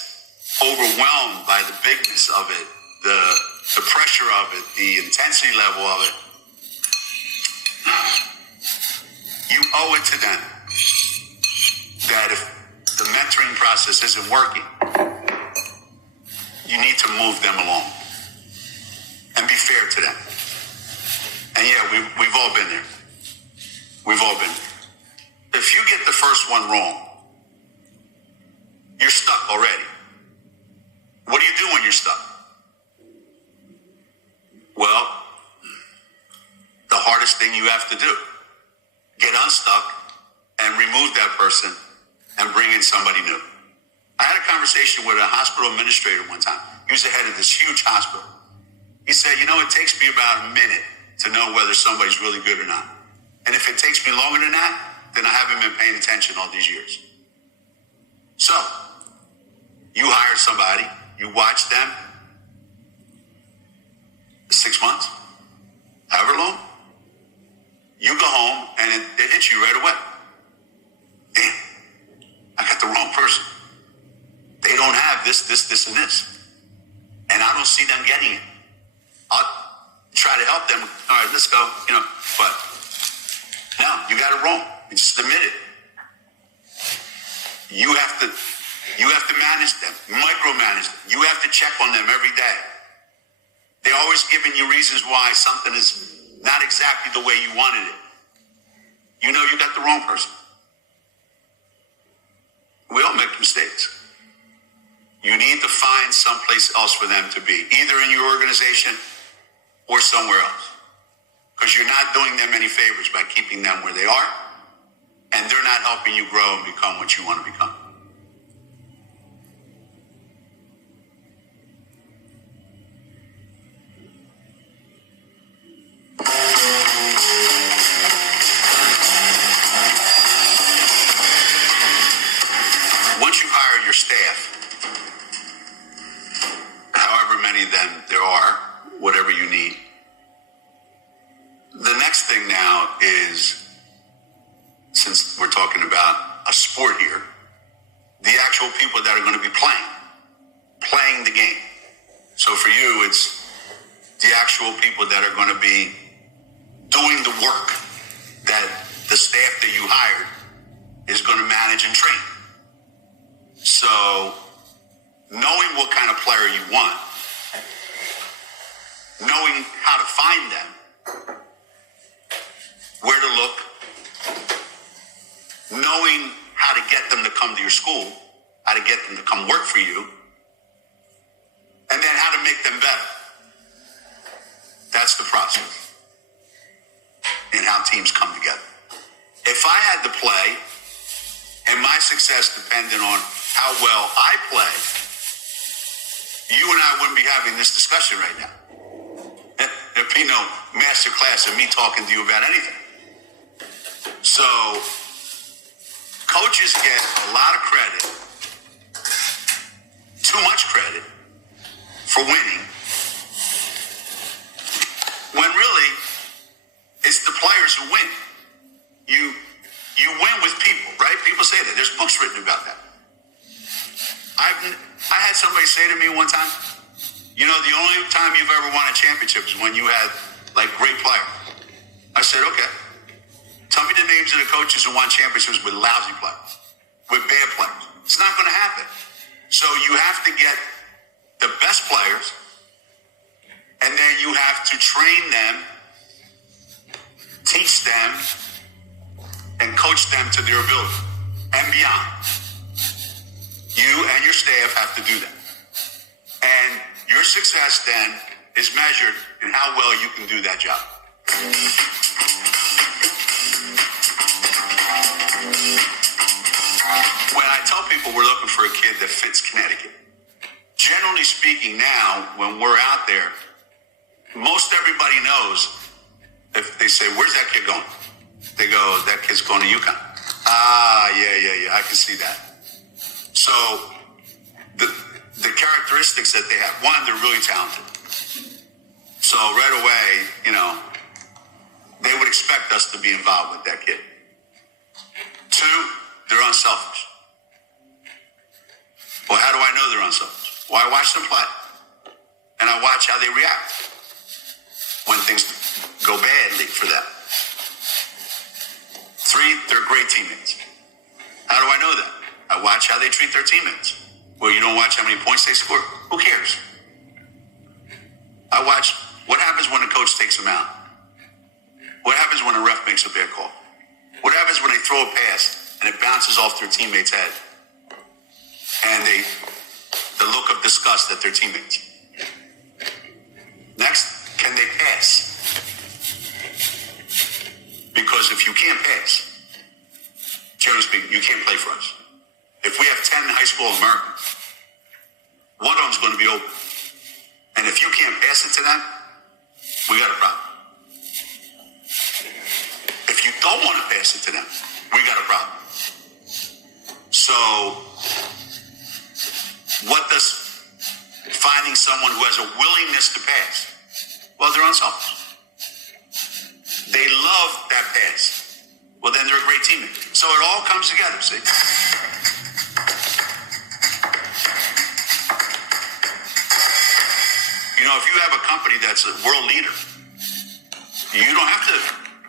overwhelmed by the bigness of it, the pressure of it, the intensity level of it, you owe it to them that if the mentoring process isn't working, you need to move them along and be fair to them. And yeah, we've all been there. We've all been there. If you get the first one wrong, you're stuck already. What do you do when you're stuck? Well, the hardest thing you have to do, get unstuck and remove that person and bring in somebody new. I had a conversation with a hospital administrator one time. He was the head of this huge hospital. He said, it takes me about a minute to know whether somebody's really good or not. And if it takes me longer than that, then I haven't been paying attention all these years. So, you hire somebody, you watch them 6 months, however long, you go home and it hits you right away. Damn, I got the wrong person. They don't have this, and this. And I don't see them getting it. I'll try to help them. All right, let's go, but no, you got it wrong. You just admit it. You have to manage them, micromanage them. You have to check on them every day. They're always giving you reasons why something is not exactly the way you wanted it. You got the wrong person. We all make mistakes. You need to find someplace else for them to be, either in your organization or somewhere else. Because you're not doing them any favors by keeping them where they are, and they're not helping you grow and become what you want to become. Once you hire your staff, however many of them there are, whatever you need, the next thing now is, since we're talking about a sport here, the actual people that are going to be playing the game. So for you, it's the actual people that are going to be doing the work that the staff that you hired is going to manage and train. So knowing what kind of player you want, knowing how to find them, where to look, knowing how to get them to come to your school, how to get them to come work for you, and then how to make them better. That's the process in how teams come together. If I had to play and my success depended on how well I play, you and I wouldn't be having this discussion right now. There'd be no master class of me talking to you about anything. So, coaches get a lot of credit, too much credit, for winning, when really, it's the players who win. You win with people, right? People say that. There's books written about that. I had somebody say to me one time, the only time you've ever won a championship is when you had, great players. I said, okay. Tell me the names of the coaches who won championships with lousy players, with bad players. It's not going to happen. So you have to get the best players, and then you have to train them, teach them, and coach them to their ability and beyond. You and your staff have to do that. And your success then is measured in how well you can do that job. When I tell people we're looking for a kid that fits Connecticut, generally speaking now, when we're out there, most everybody knows. If they say, where's that kid going? They go, that kid's going to UConn. Yeah, I can see that. So the characteristics that they have, one, they're really talented. So right away, they would expect us to be involved with that kid. Two, they're unselfish. Well, how do I know they're unselfish? Well, I watch them play. And I watch how they react when things go badly for them. Three, they're great teammates. How do I know that? I watch how they treat their teammates. Well, you don't watch how many points they score? Who cares? I watch what happens when a coach takes them out. What happens when a ref makes a bad call? What happens when they throw a pass and it bounces off their teammate's head? And the look of disgust at their teammates. Next, can they pass? Because if you can't pass, generally speaking, you can't play for us. If we have 10 high school Americans, one of them's going to be open. And if you can't pass it to them, we got a problem. If you don't want to pass it to them, we got a problem. So, what does finding someone who has a willingness to pass? Well, they're unselfish. They love that pass. Well, then they're a great teammate. So it all comes together, see? If you have a company that's a world leader, you don't have to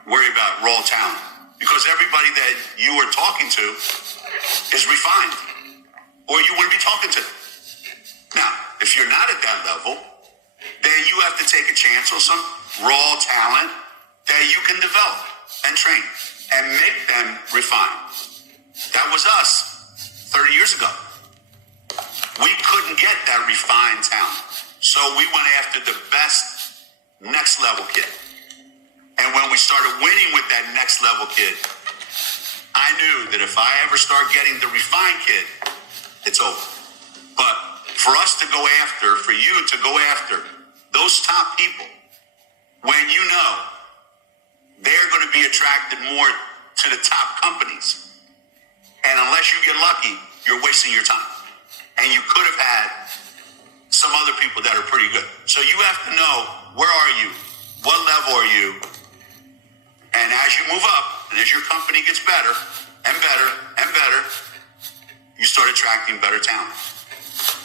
worry about raw talent because everybody that you are talking to is refined or you wouldn't be talking to them. Now, if you're not at that level, then you have to take a chance on some raw talent that you can develop and train and make them refined. That was us 30 years ago. We couldn't get that refined talent. So we went after the best next level kid. And when we started winning with that next level kid, I knew that if I ever start getting the refined kid, it's over. But for us to go after, for you to go after those top people, when you know they're going to be attracted more to the top companies, and unless you get lucky, you're wasting your time. And you could have had some other people that are pretty good. So you have to know, where are you? What level are you? And as you move up, and as your company gets better and better and better, you start attracting better talent.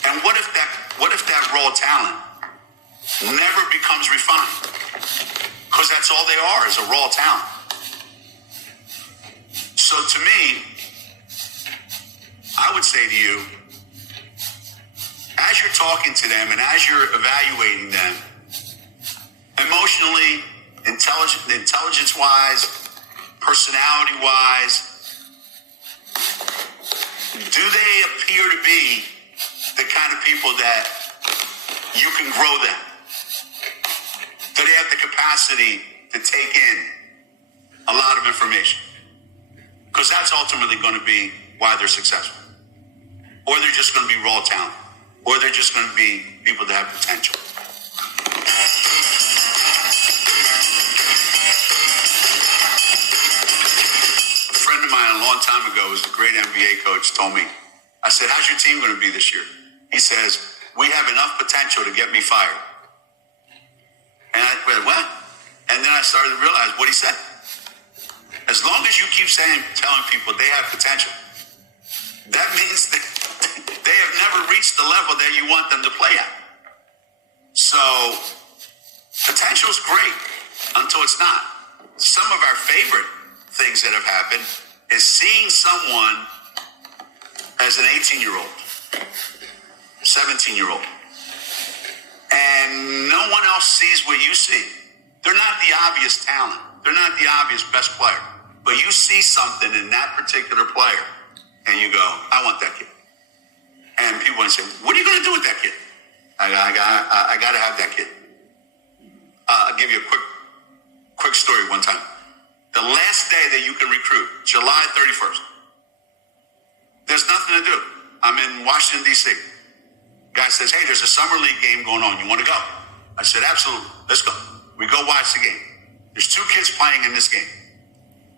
And what if that raw talent never becomes refined? Because that's all they are, is a raw talent. So to me, I would say to you, as you're talking to them and as you're evaluating them, emotionally, intelligence-wise, personality-wise, do they appear to be the kind of people that you can grow them? Do they have the capacity to take in a lot of information? Because that's ultimately going to be why they're successful. Or they're just going to be raw talent. Or they're just going to be people that have potential. A friend of mine a long time ago, who was a great NBA coach, told me, I said, how's your team going to be this year? He says, we have enough potential to get me fired. And I went, what? And then I started to realize what he said. As long as you keep telling people they have potential, that means that they have never reached the level that you want them to play at. So, potential is great until it's not. Some of our favorite things that have happened is seeing someone as an 18-year-old, 17-year-old, and no one else sees what you see. They're not the obvious talent. They're not the obvious best player. But you see something in that particular player, and you go, I want that kid. And people would say, what are you going to do with that kid? I got to have that kid. I'll give you a quick story one time. The last day that you can recruit, July 31st. There's nothing to do. I'm in Washington, D.C. Guy says, hey, there's a summer league game going on. You want to go? I said, absolutely. Let's go. We go watch the game. There's two kids playing in this game.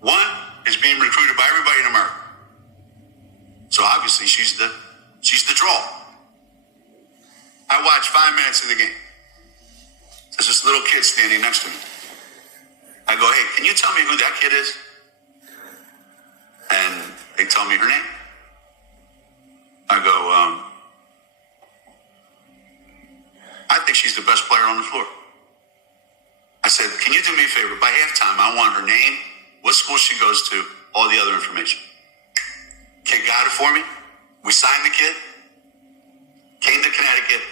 One is being recruited by everybody in America. So obviously she's the draw. I watched 5 minutes of the game. There's this little kid standing next to me. I go, hey, can you tell me who that kid is? And they tell me her name. I go, I think she's the best player on the floor. I said, can you do me a favor? By halftime, I want her name, what school she goes to, all the other information. Kid got it for me. We signed the kid. Came to Connecticut.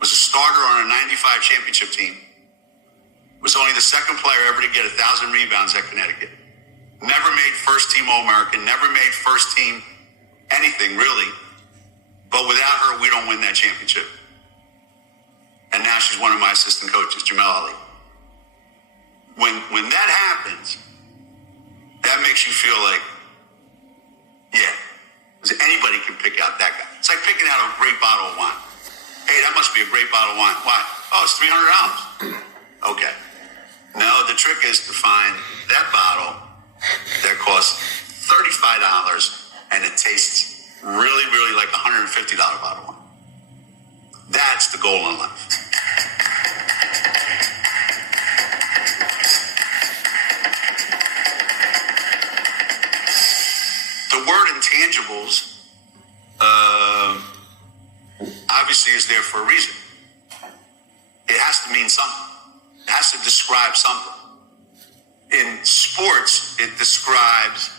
Was a starter on a 95 championship team. Was only the second player ever to get 1,000 rebounds at Connecticut. Never made first team All-American. Never made first team anything, really. But without her, we don't win that championship. And now she's one of my assistant coaches, Jamel Ali. When that happens, that makes you feel like, yeah, anybody can pick out that guy. It's like picking out a great bottle of wine. Hey, that must be a great bottle of wine. Why? Oh, it's $300. Okay. No, the trick is to find that bottle that costs $35 and it tastes really, really like a $150 bottle of wine. That's the goal in life. The word intangibles obviously is there for a reason. It has to mean something. It has to describe something. In sports, it describes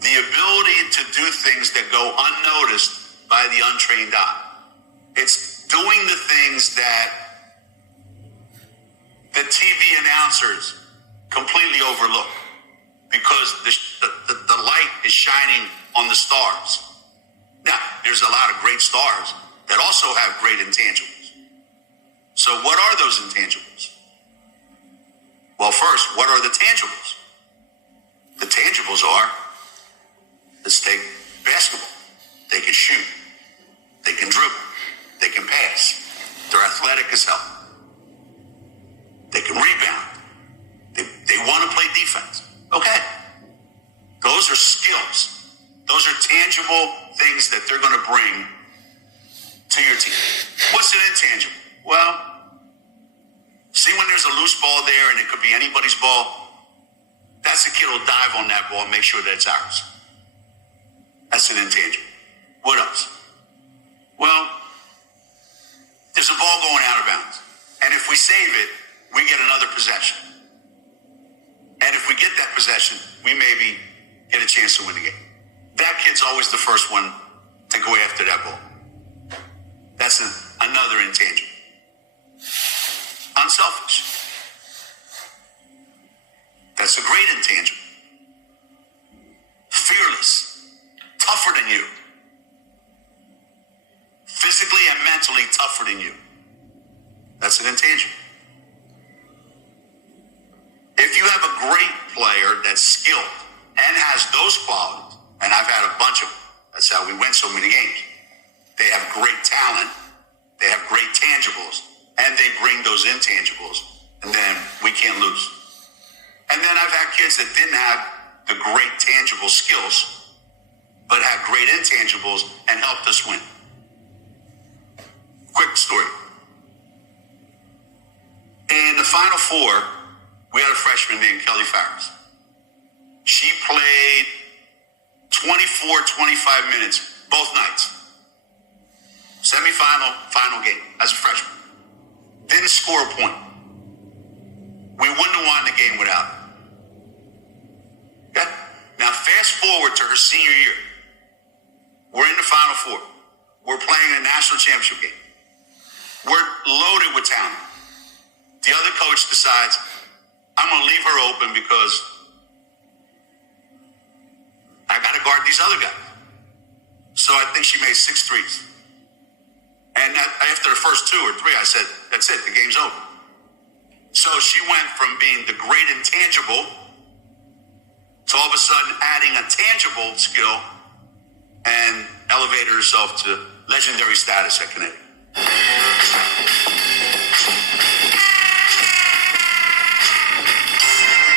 the ability to do things that go unnoticed by the untrained eye. It's doing the things that the TV announcers completely overlook because the light is shining on the stars. Now, there's a lot of great stars that also have great intangibles. So what are those intangibles? Well, first, what are the tangibles? The tangibles are, let's take basketball. They can shoot. They can dribble. They can pass. They're athletic as hell. They can rebound. They want to play defense. Okay. Those are skills. Those are tangible things that they're going to bring to your team. What's an intangible? Well, see when there's a loose ball there and it could be anybody's ball? That's the kid who'll dive on that ball and make sure that it's ours. That's an intangible. What else? Well, there's a ball going out of bounds. And if we save it, we get another possession. And if we get that possession, we maybe get a chance to win the game. That kid's always the first one to go after that ball. That's another intangible. Unselfish. That's a great intangible. Fearless. Tougher than you. Physically and mentally tougher than you. That's an intangible. If you have a great player that's skilled and has those qualities, and I've had a bunch of them, that's how we win so many games. They have great talent, they have great tangibles, and they bring those intangibles, and then we can't lose. And then I've had kids that didn't have the great tangible skills, but had great intangibles and helped us win. Quick story. In the Final Four, we had a freshman named Kelly Farris. She played 24, 25 minutes both nights. Semifinal, final game as a freshman. Didn't score a point. We wouldn't have won the game without her. Okay? Now fast forward to her senior year. We're in the Final Four. We're playing a national championship game. We're loaded with talent. The other coach decides, I'm going to leave her open because I got to guard these other guys. So I think she made 6 threes. And after the first 2 or 3, I said, that's it, the game's over. So she went from being the great intangible to all of a sudden adding a tangible skill and elevated herself to legendary status at Connecticut.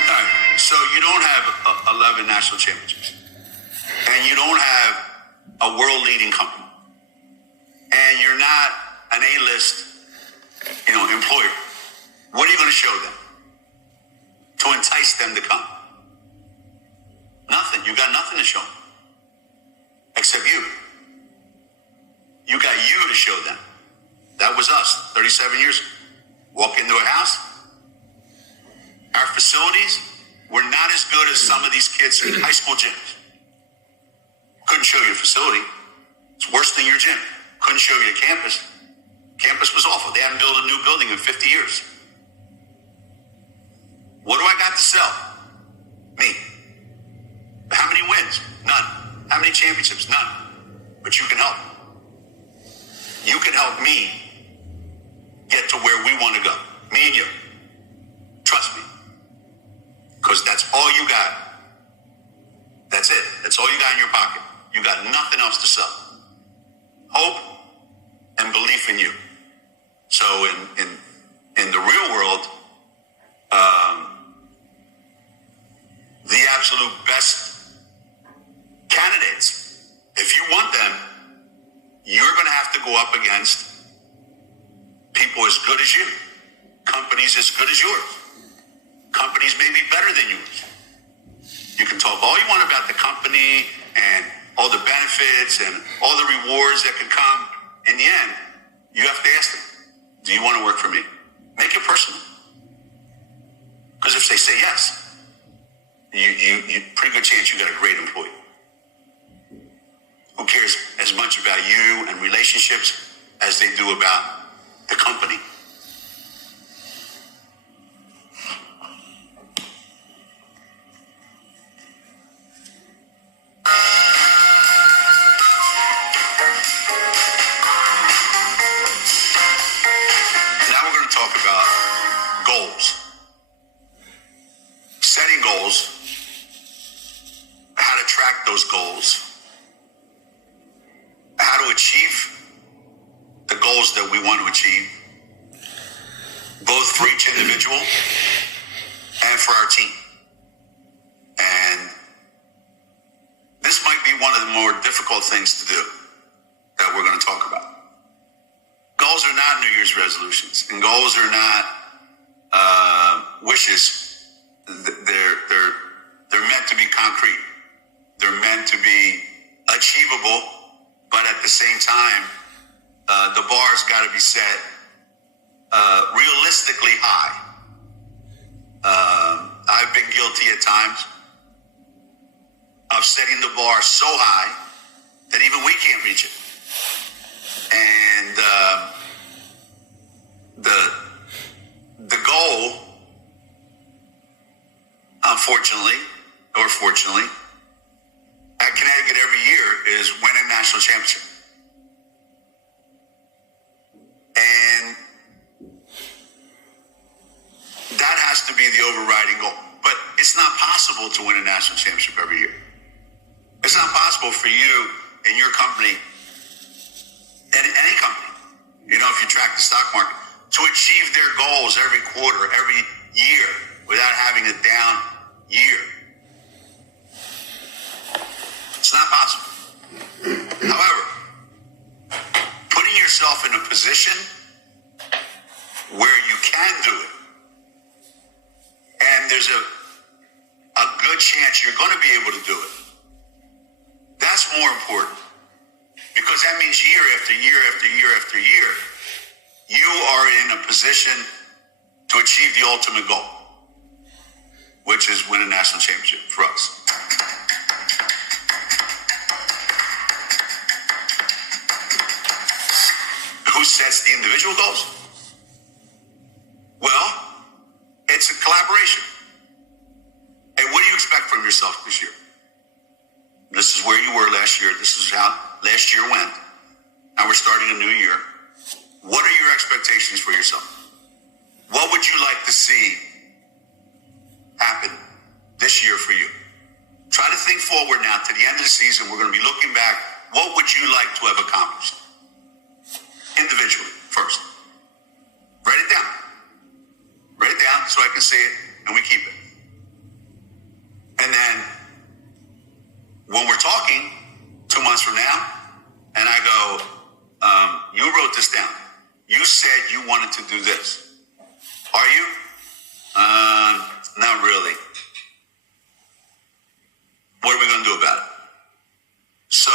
All right, so you don't have 11 national championships, and you don't have a world-leading company, and you're not an A-list, employer. What are you going to show them to entice them to come? Nothing. You got nothing to show them except you. You got you to show them. That was us 37 years ago. Walk into a house. Our facilities were not as good as some of these kids in high school gyms. Couldn't show you a facility. It's worse than your gym. Couldn't show you the campus. Campus was awful. They hadn't built a new building in 50 years. What do I got to sell? Me. How many wins? None. How many championships? None. But you can help. You can help me get to where we want to go. Me and you. Trust me. Because that's all you got. That's it. That's all you got in your pocket. You got nothing else to sell. Hope and belief in you. So in the real world, the absolute best candidates, if you want them, you're going to have to go up against people as good as you, companies as good as yours, companies maybe better than yours. You can talk all you want about the company and all the benefits and all the rewards that can come. In the end, you have to ask them, do you want to work for me? Make it personal. Because if they say yes, you pretty good chance you got a great employee who cares as much about you and relationships as they do about the company. Now we're going to talk about goals. Setting goals, how to track those goals, how to achieve the goals that we want to achieve, both for each individual and for our team. And this might be one of the more difficult things to do that we're going to talk about. Goals are not New Year's resolutions, and goals are not wishes. They're meant to be concrete. They're meant to be achievable, but at the same time, the bar's got to be set realistically high. I've been guilty at times of setting the bar so high that even we can't reach it. And the goal, unfortunately, or fortunately, at Connecticut every year is win a national championship. And that has to be the overriding goal. But it's not possible to win a national championship every year. It's not possible for you and your company, and any company, if you track the stock market, to achieve their goals every quarter, every year, without having a down year. It's not possible. However, putting yourself in a position where you can do it, and there's a good chance you're going to be able to do it, that's more important. Because that means year after year after year after year, you are in a position to achieve the ultimate goal, which is win a national championship for us. Who sets the individual goals? Well, it's a collaboration. Hey, what do you expect from yourself this year? This is where you were last year. This is how last What are your expectations for yourself? What would you like to see happen this year for you? Try to think forward now to the end of the season. We're going to be looking back. What would you like to have accomplished? Individually, first. Write it down. Write it down so I can see it and we keep it. And then when we're talking 2 months from now, and I go, you wrote this down. You said you wanted to do this. Are you? Not really. What are we going to do about it? So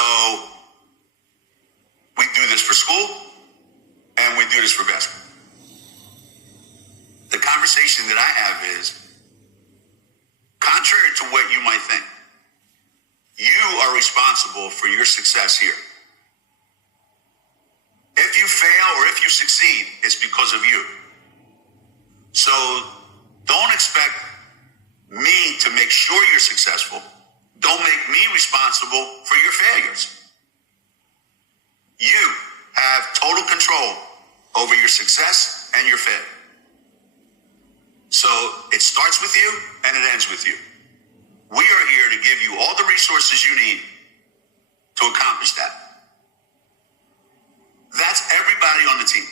we do this for school and we do this for basketball. The conversation that I have is, contrary to what you might think, you are responsible for your success here. If you fail or if you succeed, it's because of you. So don't expect me to make sure you're successful. Don't make me responsible for your failures. You have total control over your success and your failure. So it starts with you and it ends with you. We are here to give you all the resources you need to accomplish that. That's everybody on the team.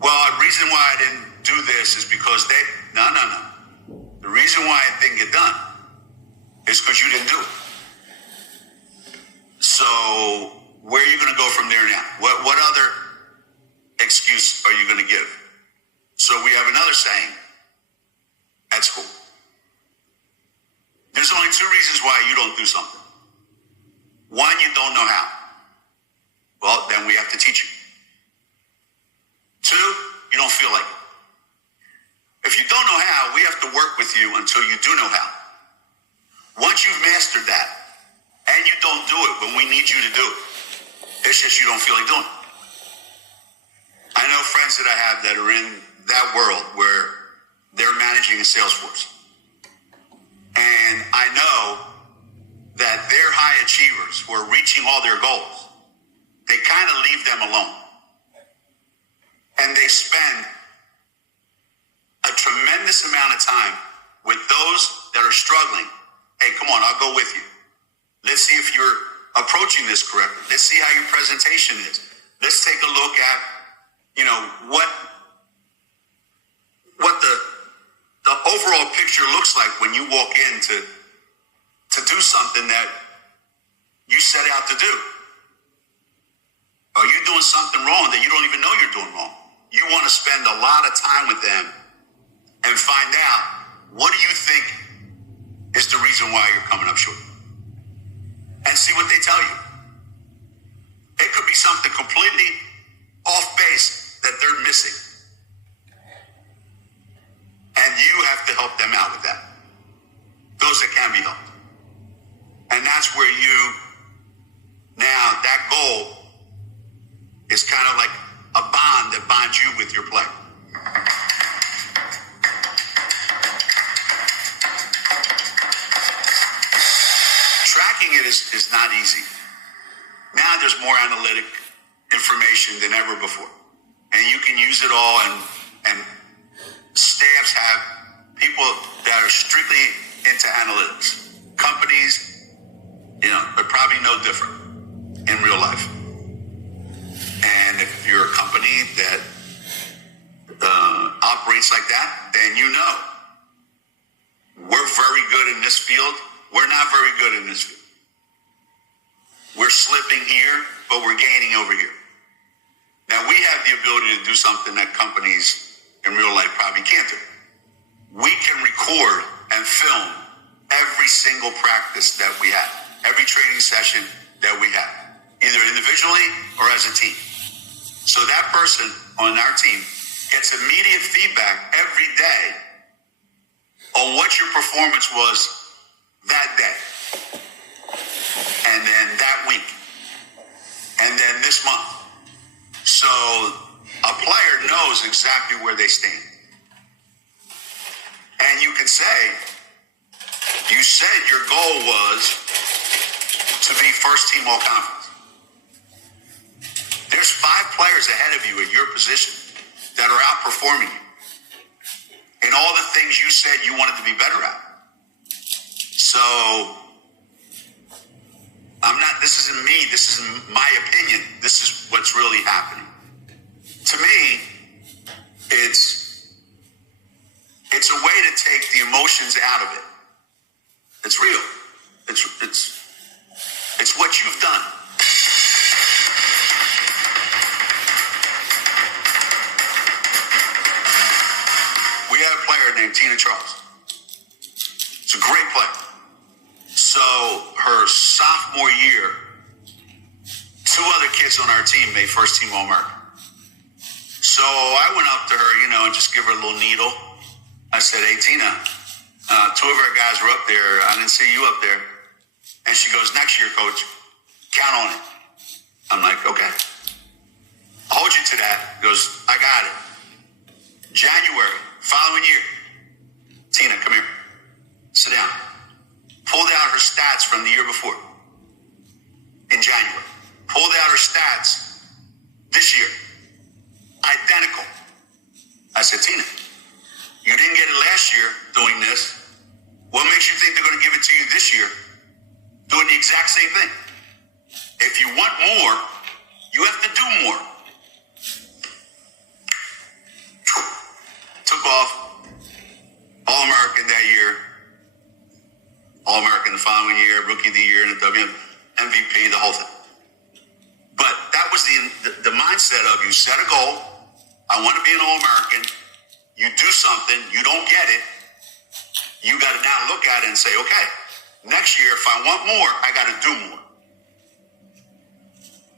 Well, the reason why I didn't do this is because no. The reason why it didn't get done is because you didn't do it. So where are you going to go from there now? What other excuse are you going to give? So we have another saying at school. There's only 2 reasons why you don't do something. One, you don't know how. Well, then we have to teach you. 2, you don't feel like it. If you don't know how, we have to work with you until you do know how. Once you've mastered that, and you don't do it when we need you to do it, it's just you don't feel like doing it. I know friends that I have that are in that world where they're managing a sales force. And I know that their high achievers who are reaching all their goals, they kind of leave them alone. And they spend a tremendous amount of time with those that are struggling. Hey, come on, I'll go with you. Let's see if you're approaching this correctly. Let's see how your presentation is. Let's take a look at, what the overall picture looks like when you walk in to do something that you set out to do. Are you doing something wrong that you don't even know you're doing wrong? You want to spend a lot of time with them and find out, what do you think is the reason why you're coming up short? And see what they tell you. It could be something completely off base that they're missing. And you have to help them out with that. Those that can be helped. And that's where now that goal is kind of like a bond that binds you with your play. Tracking it is not easy. Now there's more analytic information than ever before. And you can use it all, and staffs have people that are strictly into analytics. Companies, are probably no different in real life. And if you're a company that operates like that, then we're very good in this field. We're not very good in this field. We're slipping here, but we're gaining over here. Now, we have the ability to do something that companies in real life probably can't do. We can record and film every single practice that we have, every training session that we have, either individually or as a team. So that person on our team gets immediate feedback every day on what your performance was that day, and then that week, and then this month. So a player knows exactly where they stand. And you can say, you said your goal was to be first team all conference. There's 5 players ahead of you at your position that are outperforming you in all the things you said you wanted to be better at. So this isn't me, this isn't my opinion. This is what's really happening. To me, it's a way to take the emotions out of it. It's real. It's what you've done. We had a player named Tina Charles. It's a great player. So her sophomore year, 2 other kids on our team made first team All-American. So I went up to her, and just give her a little needle. I said, "Hey, Tina, 2 of our guys were up there. I didn't see you up there." And she goes, "Next year, coach, count on it." I'm like, "Okay. I'll hold you to that." He goes, "I got it." January, following year, "Tina, come here. Sit down." Pulled out her stats from the year before in January. Pulled out her stats this year. Identical. I said, "Tina, you didn't get it last year doing this. What makes you think they're going to give it to you this year doing the exact same thing? If you want more, you have to do more." Took off. All-American that year. All-American the following year, Rookie of the Year, and the MVP, the whole thing. But that was the mindset of, you set a goal. I want to be an All-American. You do something, you don't get it. You got to now look at it and say, okay, next year, if I want more, I got to do more.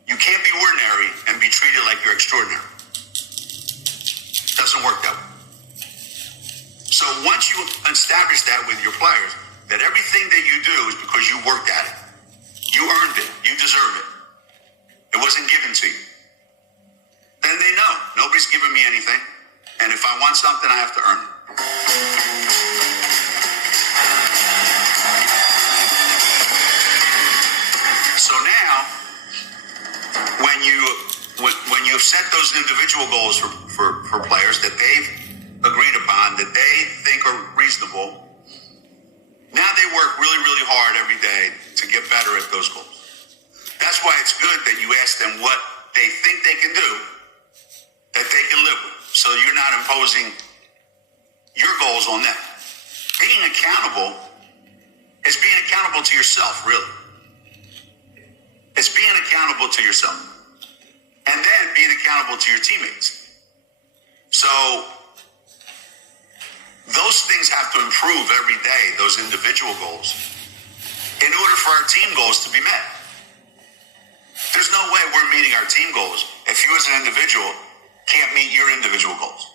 You can't be ordinary and be treated like you're extraordinary. Doesn't work that way. So once you establish that with your players, that everything that you do is because you worked at it. You earned it. You deserve it. It wasn't given to you. Then they know. Nobody's giving me anything. And if I want something, I have to earn it. So now, when you've set those individual goals for players that they've agreed upon, that they think are reasonable, now they work really, really hard every day to get better at those goals. That's why it's good that you ask them what they think they can do, that they can live with. So you're not imposing your goals on them. Being accountable is being accountable to yourself, really. It's being accountable to yourself. And then being accountable to your teammates. So those things have to improve every day, those individual goals, in order for our team goals to be met. There's no way we're meeting our team goals if you as an individual can't meet your individual goals.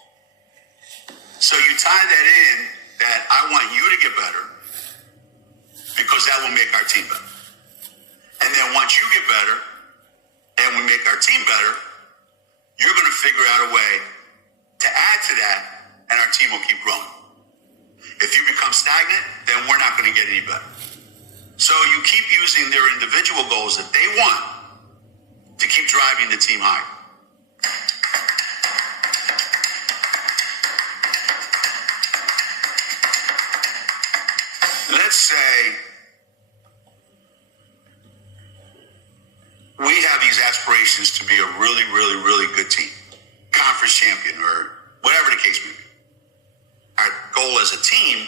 So you tie that in, that I want you to get better because that will make our team better. And then once you get better and we make our team better, you're going to figure out a way to add to that, and our team will keep growing. If you become stagnant, then we're not going to get any better. So you keep using their individual goals that they want to keep driving the team higher. Let's say we have these aspirations to be a really, really, really good team, conference champion, or whatever the case may be. Our goal as a team,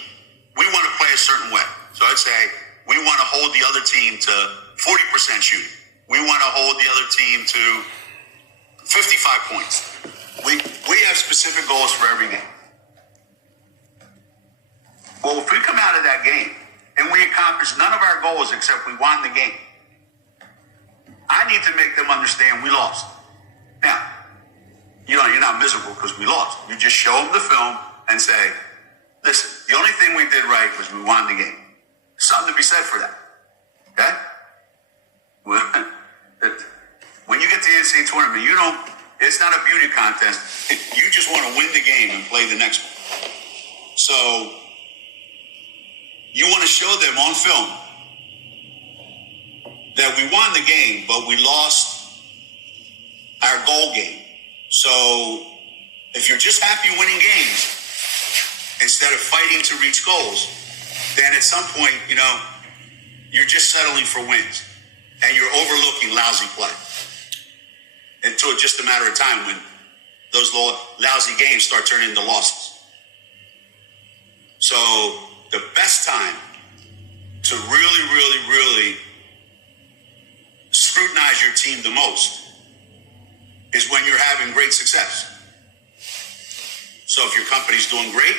we want to play a certain way. So I'd say we want to hold the other team to 40% shooting. We want to hold the other team to 55 points. We have specific goals for every game. Well, if we come out of that game and we accomplish none of our goals except we won the game, I need to make them understand we lost. Now, you're not miserable because we lost. You just show them the film and say, listen, the only thing we did right was we won the game. Something to be said for that. Okay? When you get to the NCAA tournament, it's not a beauty contest. You just want to win the game and play the next one. So you want to show them on film that we won the game, but we lost our goal game. So if you're just happy winning games instead of fighting to reach goals, then at some point, you're just settling for wins and you're overlooking lousy play. Until just a matter of time when those lousy games start turning into losses. So the best time to really, really, really scrutinize your team the most is when you're having great success. So if your company's doing great,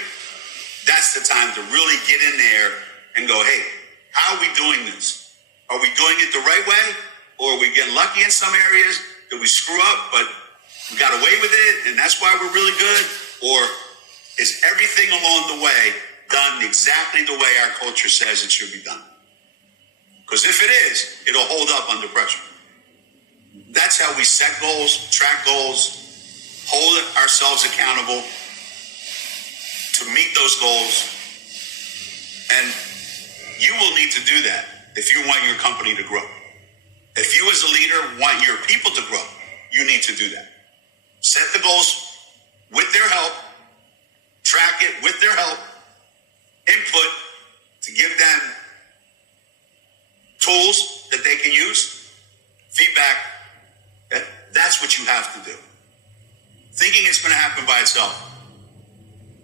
that's the time to really get in there and go, hey, how are we doing this? Are we doing it the right way? Or are we getting lucky in some areas? Did we screw up, but we got away with it, and that's why we're really good? Or is everything along the way done exactly the way our culture says it should be done? Because if it is, it'll hold up under pressure. That's how we set goals, track goals, hold ourselves accountable to meet those goals. And you will need to do that if you want your company to grow. If you as a leader want your people to grow, you need to do that. Set the goals with their help, track it with their help, input to give them tools that they can use, feedback. That's what you have to do. Thinking it's going to happen by itself,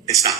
it's not.